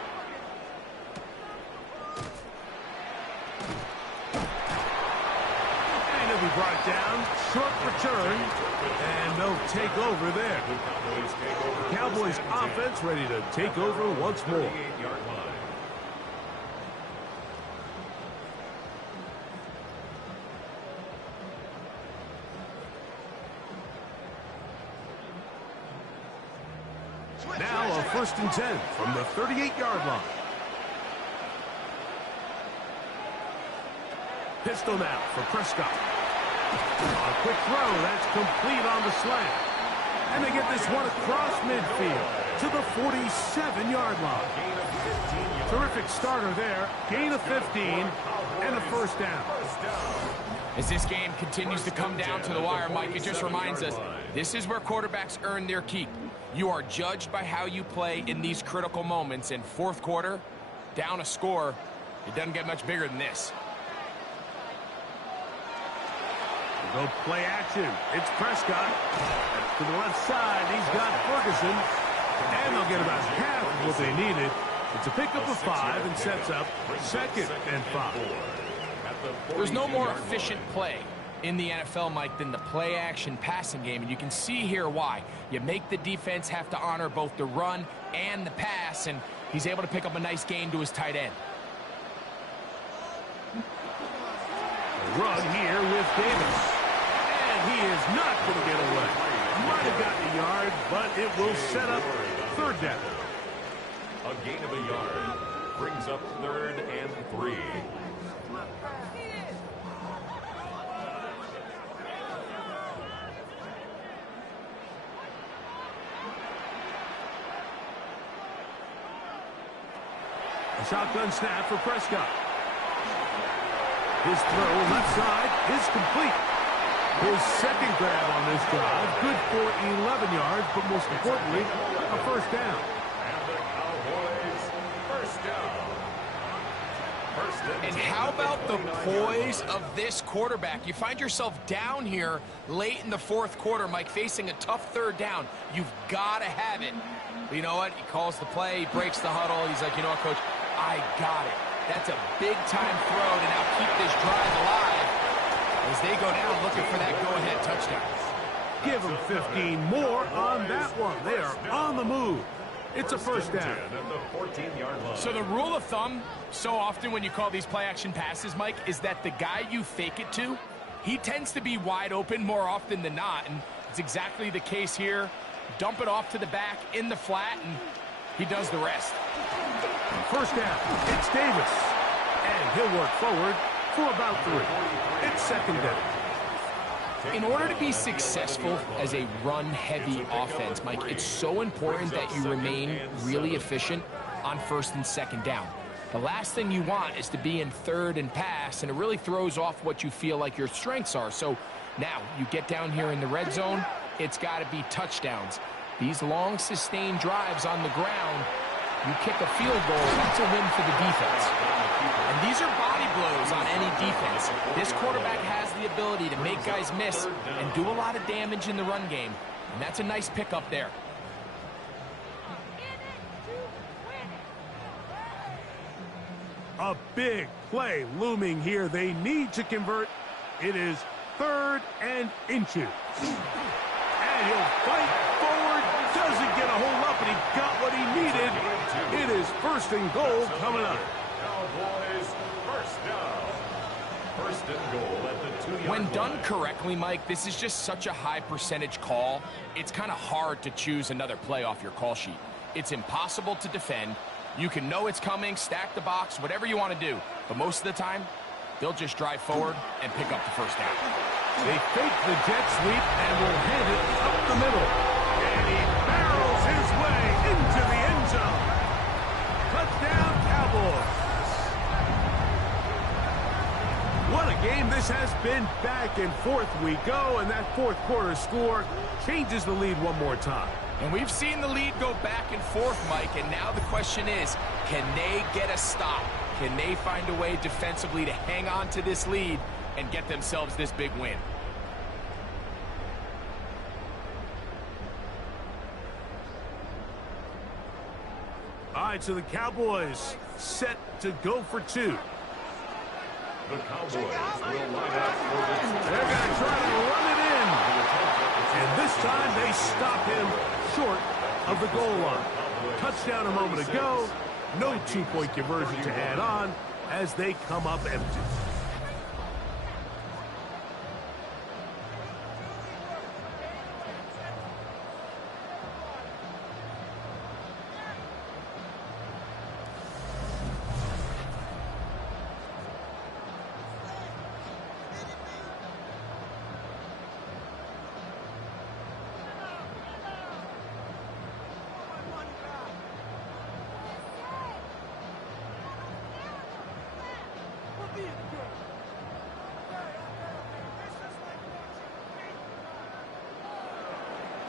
And he'll be brought down. Short return. And no takeover there. The Cowboys offense ready to take over once more. Now a 1st and 10 from the 38-yard line. Pistol now for Prescott. A quick throw, that's complete on the slant. And they get this one across midfield to the 47-yard line. Terrific starter there. Gain of 15 and a first down. As this game continues to come down to the wire, Mike, it just reminds us, this is where quarterbacks earn their keep. You are judged by how you play in these critical moments. In fourth quarter, down a score, it doesn't get much bigger than this. Go play action. It's Prescott. To the left side, he's got Ferguson. And they'll get about half of what they needed. It's a pickup of 5 and sets up 2nd and 5. There's no more efficient play in the NFL, Mike, than the play-action passing game. And you can see here why. You make the defense have to honor both the run and the pass, and he's able to pick up a nice gain to his tight end. Run here with Davis. And he is not going to get away. Might have gotten a yard, but it will set up 3rd down. A gain of a yard brings up 3rd and 3. A shotgun snap for Prescott. His throw left side is complete. His 2nd grab on this drive, good for 11 yards, but most importantly, a first down. And the Cowboys first down. And how about the poise of this quarterback? You find yourself down here late in the fourth quarter, Mike, facing a tough 3rd down. You've got to have it. But you know what? He calls the play, he breaks the huddle. He's like, you know what, Coach? I got it. That's a big-time throw to now keep this drive alive as they go down looking for that go-ahead touchdown. Give them 15 more on that one. They are on the move. It's a first down. So the rule of thumb, so often when you call these play-action passes, Mike, is that the guy you fake it to, he tends to be wide open more often than not, and it's exactly the case here. Dump it off to the back in the flat, and he does the rest. First down, it's Davis. And he'll work forward for about 3. It's 2nd down. In order to be successful as a run-heavy offense, Mike, it's so important that you remain really efficient on 1st and 2nd down. The last thing you want is to be in third and pass, and it really throws off what you feel like your strengths are. So now you get down here in the red zone, it's got to be touchdowns. These long sustained drives on the ground, you kick a field goal, that's a win for the defense. And these are body blows on any defense. This quarterback has the ability to make guys miss and do a lot of damage in the run game. And that's a nice pickup there. A big play looming here. They need to convert. It is 3rd and inches. And he'll fight forward. Doesn't get a hold up, and he got what he needed. It is 1st and goal coming up. Cowboys first down. 1st and goal at the 2-yard line. When done correctly, Mike, this is just such a high percentage call. It's kind of hard to choose another play off your call sheet. It's impossible to defend. You can know it's coming, stack the box, whatever you want to do. But most of the time, they'll just drive forward and pick up the 1st down. They fake the jet sweep and will hand it up the middle. And he barrels his way into the end zone. Touchdown, Cowboys. What a game this has been. Back and forth we go, and that 4th quarter score changes the lead one more time. And we've seen the lead go back and forth, Mike, and now the question is, can they get a stop? Can they find a way defensively to hang on to this lead and get themselves this big win? All right, so the Cowboys set to go for 2. The Cowboys will line up for the 2. They're going to try to run it in. And this time they stop him short of the goal line. Touchdown a moment ago. No 2-point conversion to add on as they come up empty.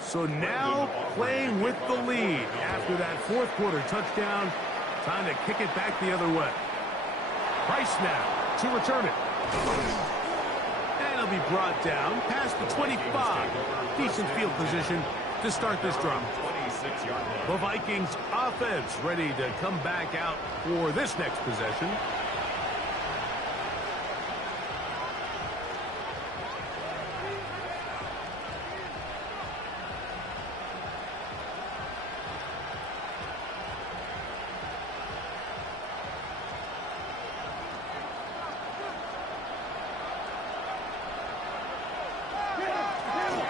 So now playing with the lead after that 4th quarter touchdown. Time to kick it back the other way. Price now to return it. And he'll be brought down past the 25. Decent field position to start this drive. The Vikings offense ready to come back out for this next possession.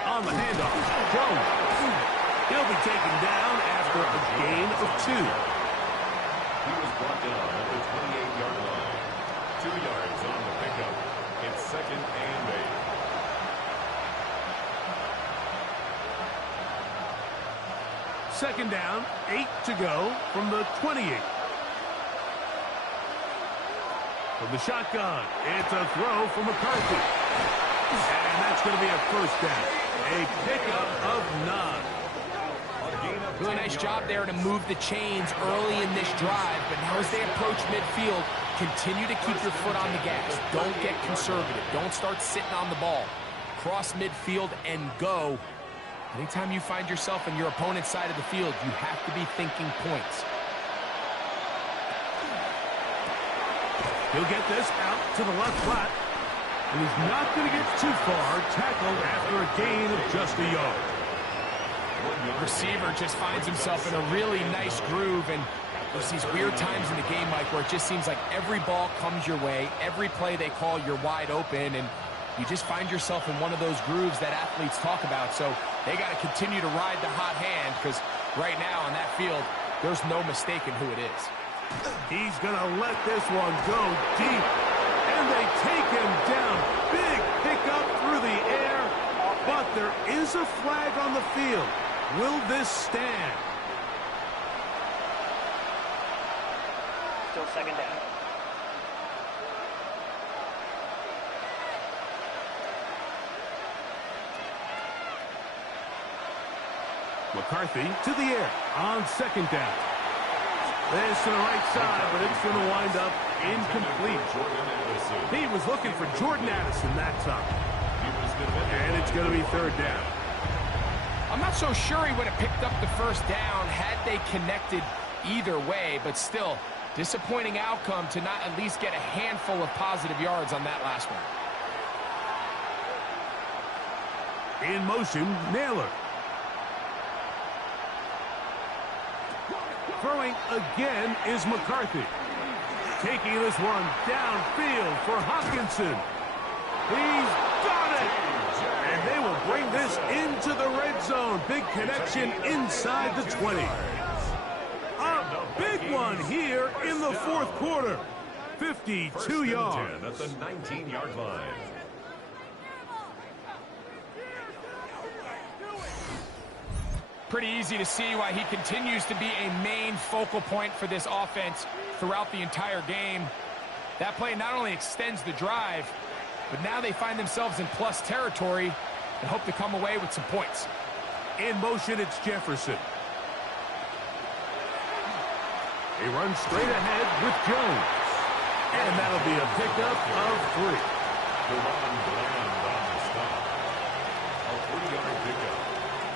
On the handoff, Jones. He'll be taken down after a gain of 2. He was brought down at the 28-yard line. 2 yards on the pickup. It's 2nd and 8. 2nd down, 8 to go from the 28. From the shotgun, it's a throw from McCarthy. And that's going to be a 1st down. A pickup of 9. Really nice job there to move the chains early in this drive, but now as they approach midfield, continue to keep your foot on the gas. Don't get conservative. Don't start sitting on the ball. Cross midfield and go. Anytime you find yourself on your opponent's side of the field, you have to be thinking points. He'll get this out to the left flat. And he's not going to get too far. Tackled after a gain of just a yard. Receiver just finds himself in a really nice groove, and there's these weird times in the game, Mike, where it just seems like every ball comes your way, every play they call, you're wide open, and you just find yourself in one of those grooves that athletes talk about. So they got to continue to ride the hot hand, because right now on that field, there's no mistaking who it is. He's going to let this one go deep, and they take him down. Big pickup through the air, but there is a flag on the field. Will this stand? So on second down. McCarthy to the air on second down. This to the right side, but it's going to wind up incomplete. He was looking for Jordan Addison that time. And it's going to be third down. I'm not so sure he would have picked up the first down had they connected either way, but still, disappointing outcome to not at least get a handful of positive yards on that last one. In motion, Naylor. Throwing again is McCarthy. Taking this one downfield for Hawkinson. He's got it! And they will bring this into the red zone. Big connection inside the 20. A big one here in the fourth quarter. 52 yards. At the 19-yard line. Pretty easy to see why he continues to be a main focal point for this offense throughout the entire game. That play not only extends the drive, but now they find themselves in plus territory and hope to come away with some points. In motion, it's Jefferson. He runs straight ahead with Jones. And that'll be a pickup of 3. Deron Bland on the stop. A 3-yard pickup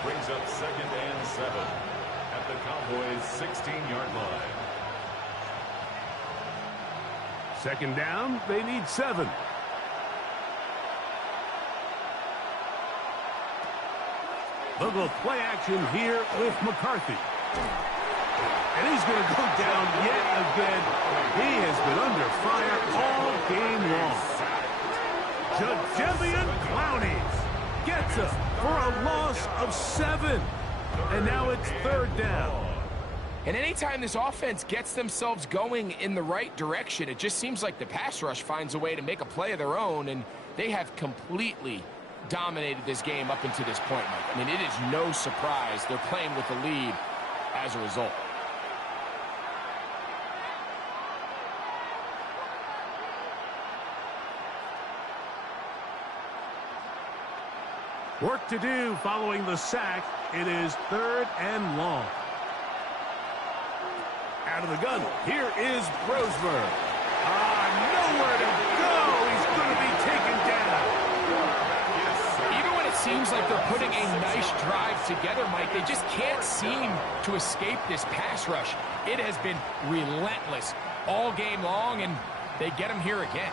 brings up 2nd and 7 at the Cowboys' 16-yard line. Second down, they need 7. They'll go play action here with McCarthy. And he's going to go down yet again. He has been under fire all game long. Jadeveon Clowney gets him for a loss of 7. And now it's third down. And anytime this offense gets themselves going in the right direction, it just seems like the pass rush finds a way to make a play of their own, and they have completely dominated this game up until this point, Mike. I mean, it is no surprise they're playing with the lead as a result. Work to do following the sack. It is third and long. Out of the gun, here is Brosmer. Nowhere to go. He's going to be taken down. Even when it seems like they're putting a nice drive together, Mike, they just can't seem to escape this pass rush. It has been relentless all game long, and they get him here again.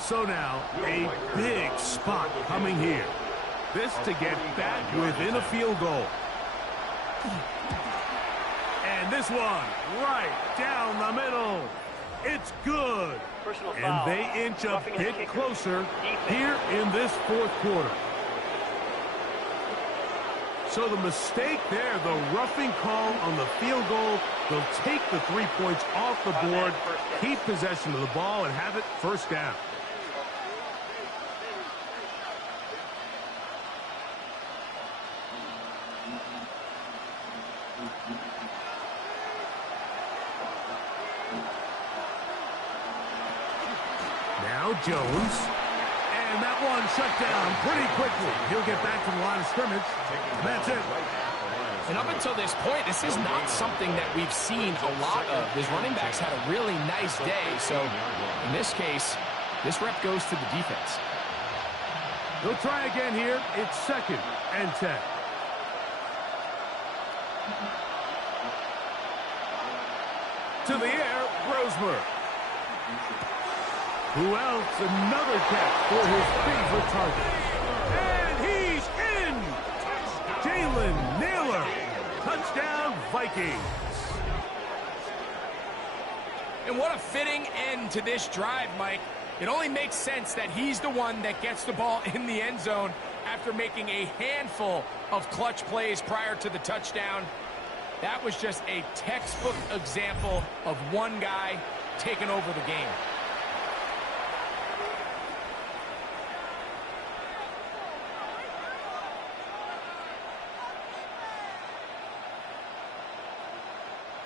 So now, a big spot coming here. This to get back within a field goal. And this one, right down the middle. It's good. And they inch a bit closer here in this fourth quarter. So the mistake there, the roughing call on the field goal, they'll take the 3 points off the board, keep possession of the ball, and have it first down. Now Jones, and that one shut down pretty quickly. He'll get back to the line of scrimmage, and that's it. And up until this point, this is not something that we've seen a lot of. His running backs had a really nice day, so in this case, this rep goes to the defense. They'll try again here. It's 2nd and 10. To the air, Brosmer. Who else? Another catch for his favorite target. And he's in! Jalen Naylor. Touchdown, Vikings. And what a fitting end to this drive, Mike. It only makes sense that he's the one that gets the ball in the end zone after making a handful of clutch plays prior to the touchdown. That was just a textbook example of one guy taking over the game.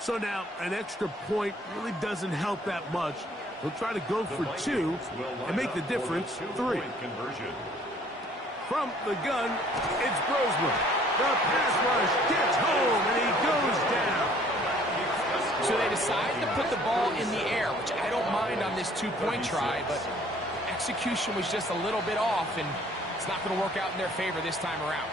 So now an extra point really doesn't help that much. He'll try to go for two and make the difference 3. From the gun, it's Brosman. The pass rush gets home, and he goes down. So they decide to put the ball in the air, which I don't mind on this 2-point try, but execution was just a little bit off, and it's not going to work out in their favor this time around.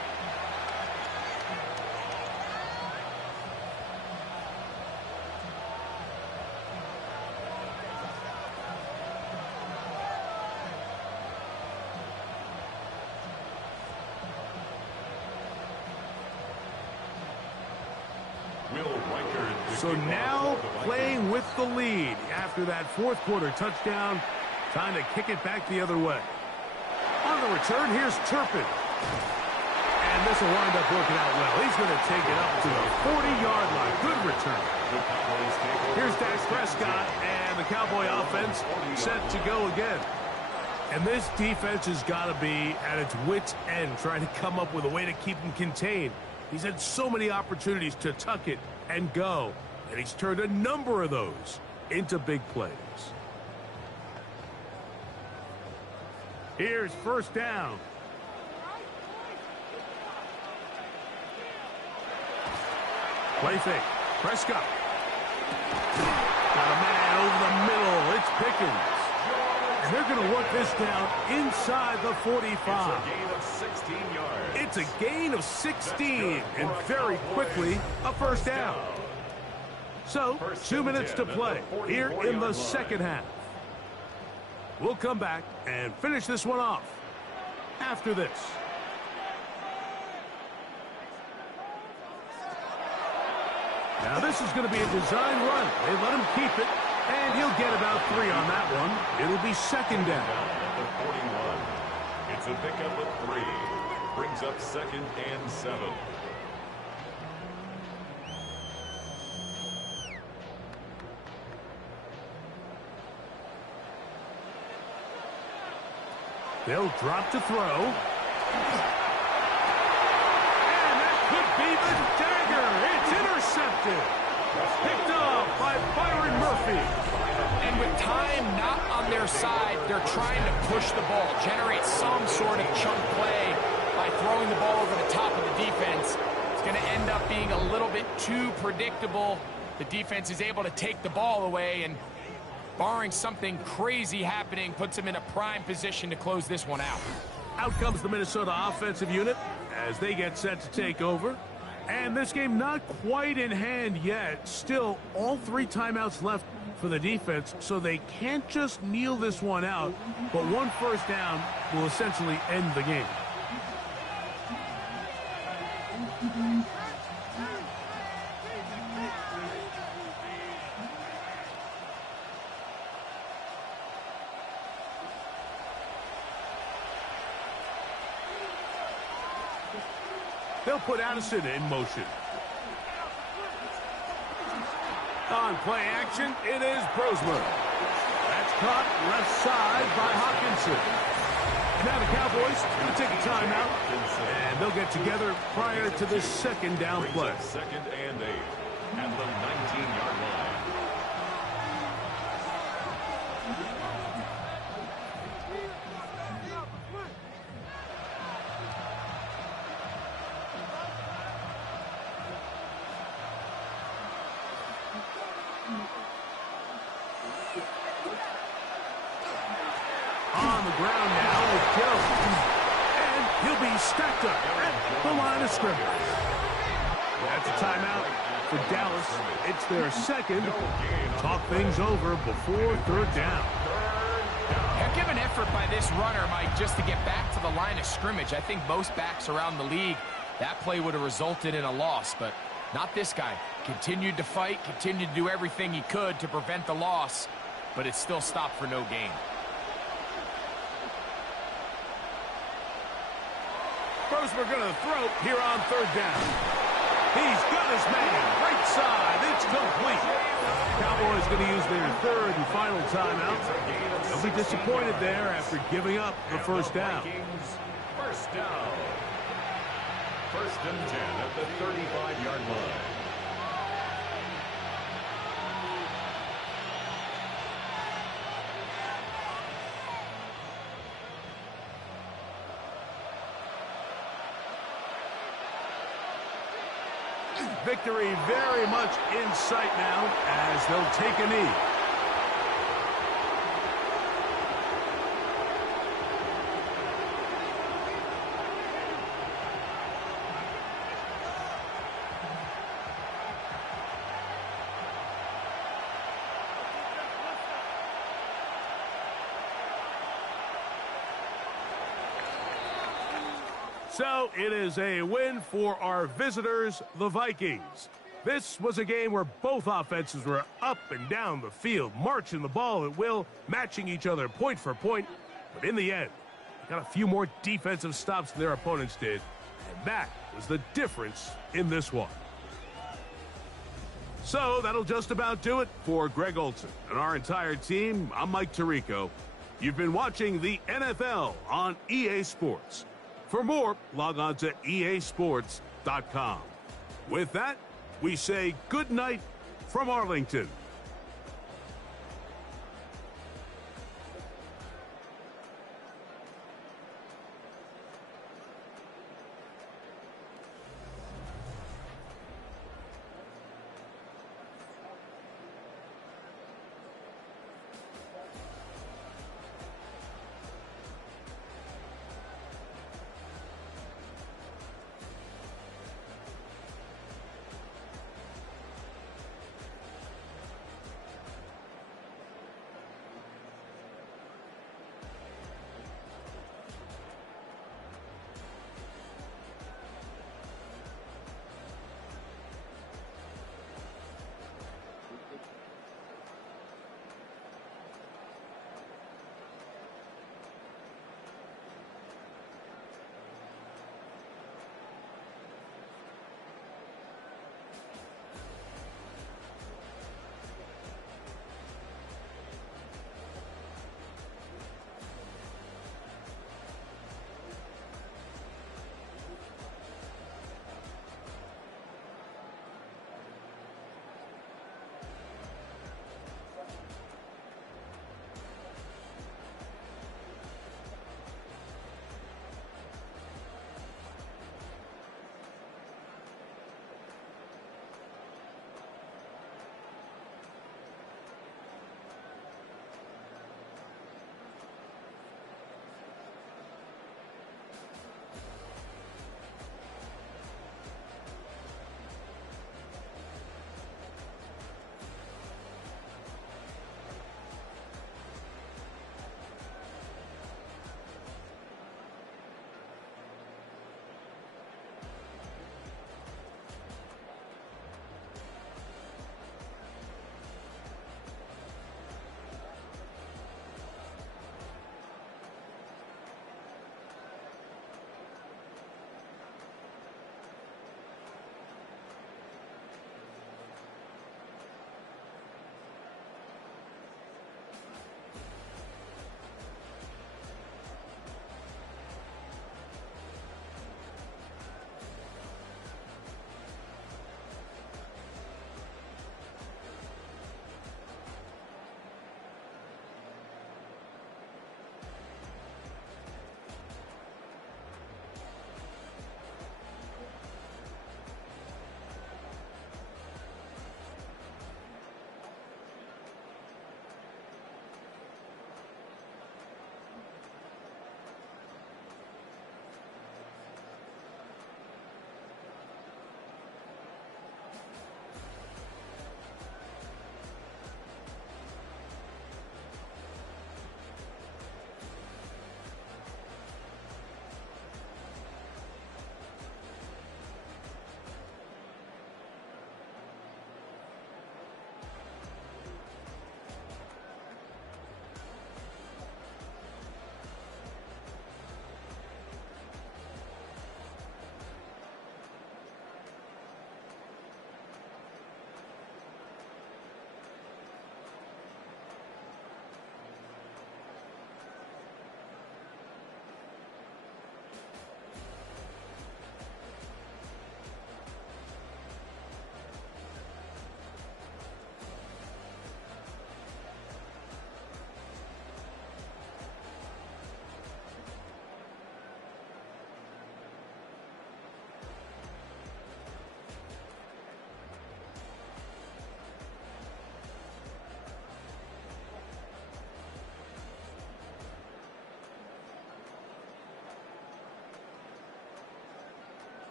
So now playing with the lead after that fourth quarter touchdown, time to kick it back the other way. On the return, here's Turpin. And this will wind up working out well. He's going to take it up to the 40-yard line. Good return. Here's Dak Prescott, and the Cowboy offense set to go again. And this defense has got to be at its wits' end, trying to come up with a way to keep him contained. He's had so many opportunities to tuck it and go, and he's turned a number of those into big plays. Here's first down. Play fake. Prescott. Got a man over the middle. It's Pickens. And they're going to work this down inside the 45. It's a gain of 16, and very quickly, a first down. So, 2 minutes to play here in the second half. We'll come back and finish this one off after this. Now, this is going to be a design run. They let him keep it, and he'll get about 3 on that one. It'll be second down. It's a pickup of 3. Brings up 2nd and 7. They'll drop to throw. And that could be the dagger. It's intercepted. Picked off by Byron Murphy. And with time not on their side, they're trying to push the ball, generate some sort of chunk play by throwing the ball over the top of the defense. It's going to end up being a little bit too predictable. The defense is able to take the ball away, and barring something crazy happening, puts them in a prime position to close this one out. Out comes the Minnesota offensive unit as they get set to take over. And this game not quite in hand yet. Still, all 3 timeouts left for the defense, so they can't just kneel this one out. But 1 first down will essentially end the game. They'll put Addison in motion. On play action, it is Brosman. That's caught left side by Hawkinson. Now the Cowboys going to take a timeout, and they'll get together prior to this second down play. 2nd and 8 at the 19-yard line. On the ground now with Jones. And he'll be stacked up at the line of scrimmage. That's a timeout for Dallas. It's their second. Talk things over before 3rd down. Heck of an effort by this runner, Mike, just to get back to the line of scrimmage. I think most backs around the league, that play would have resulted in a loss, but not this guy. Continued to fight, continued to do everything he could to prevent the loss, but it still stopped for no gain. knows we're going to throw here on third down. He's got his man. Right side. It's complete. Cowboys going to use their third and final timeout. They'll be disappointed there after giving up the first down. First down. First and 10 at the 35-yard line. Victory very much in sight now as they'll take a knee. So it is a win for our visitors, the Vikings. This was a game where both offenses were up and down the field, marching the ball at will, matching each other point for point. But in the end, they got a few more defensive stops than their opponents did, and that was the difference in this one. So that'll just about do it for Greg Olson and our entire team. I'm Mike Tirico. You've been watching the NFL on EA Sports. For more, log on to easports.com. With that, we say good night from Arlington.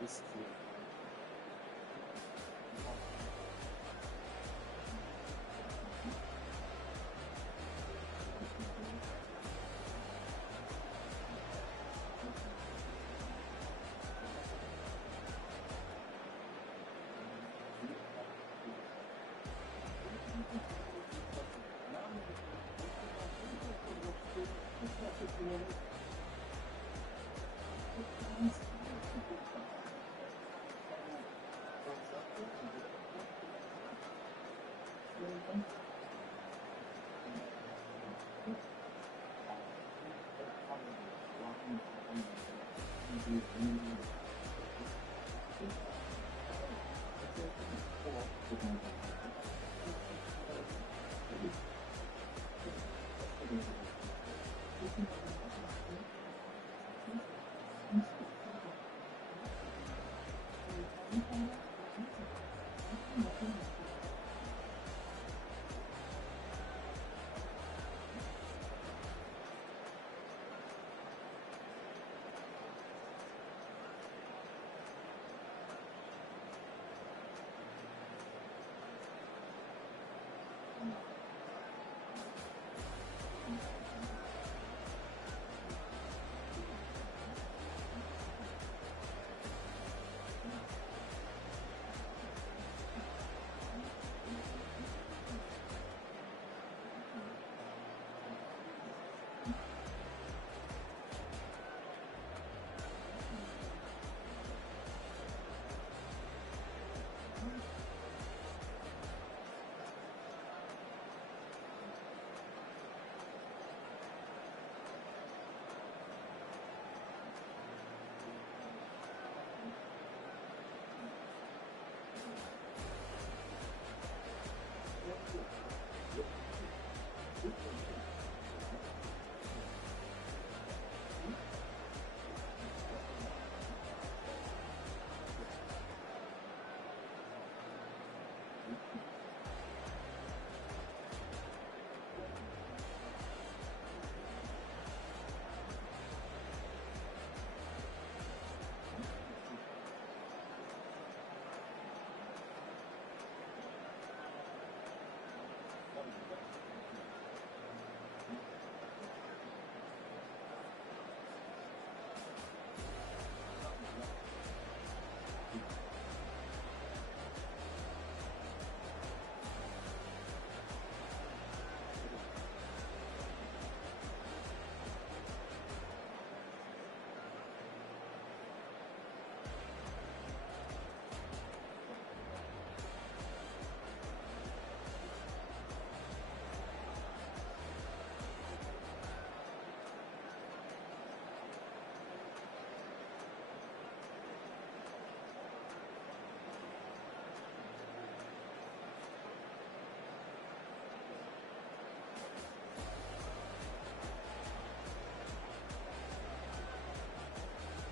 This kid.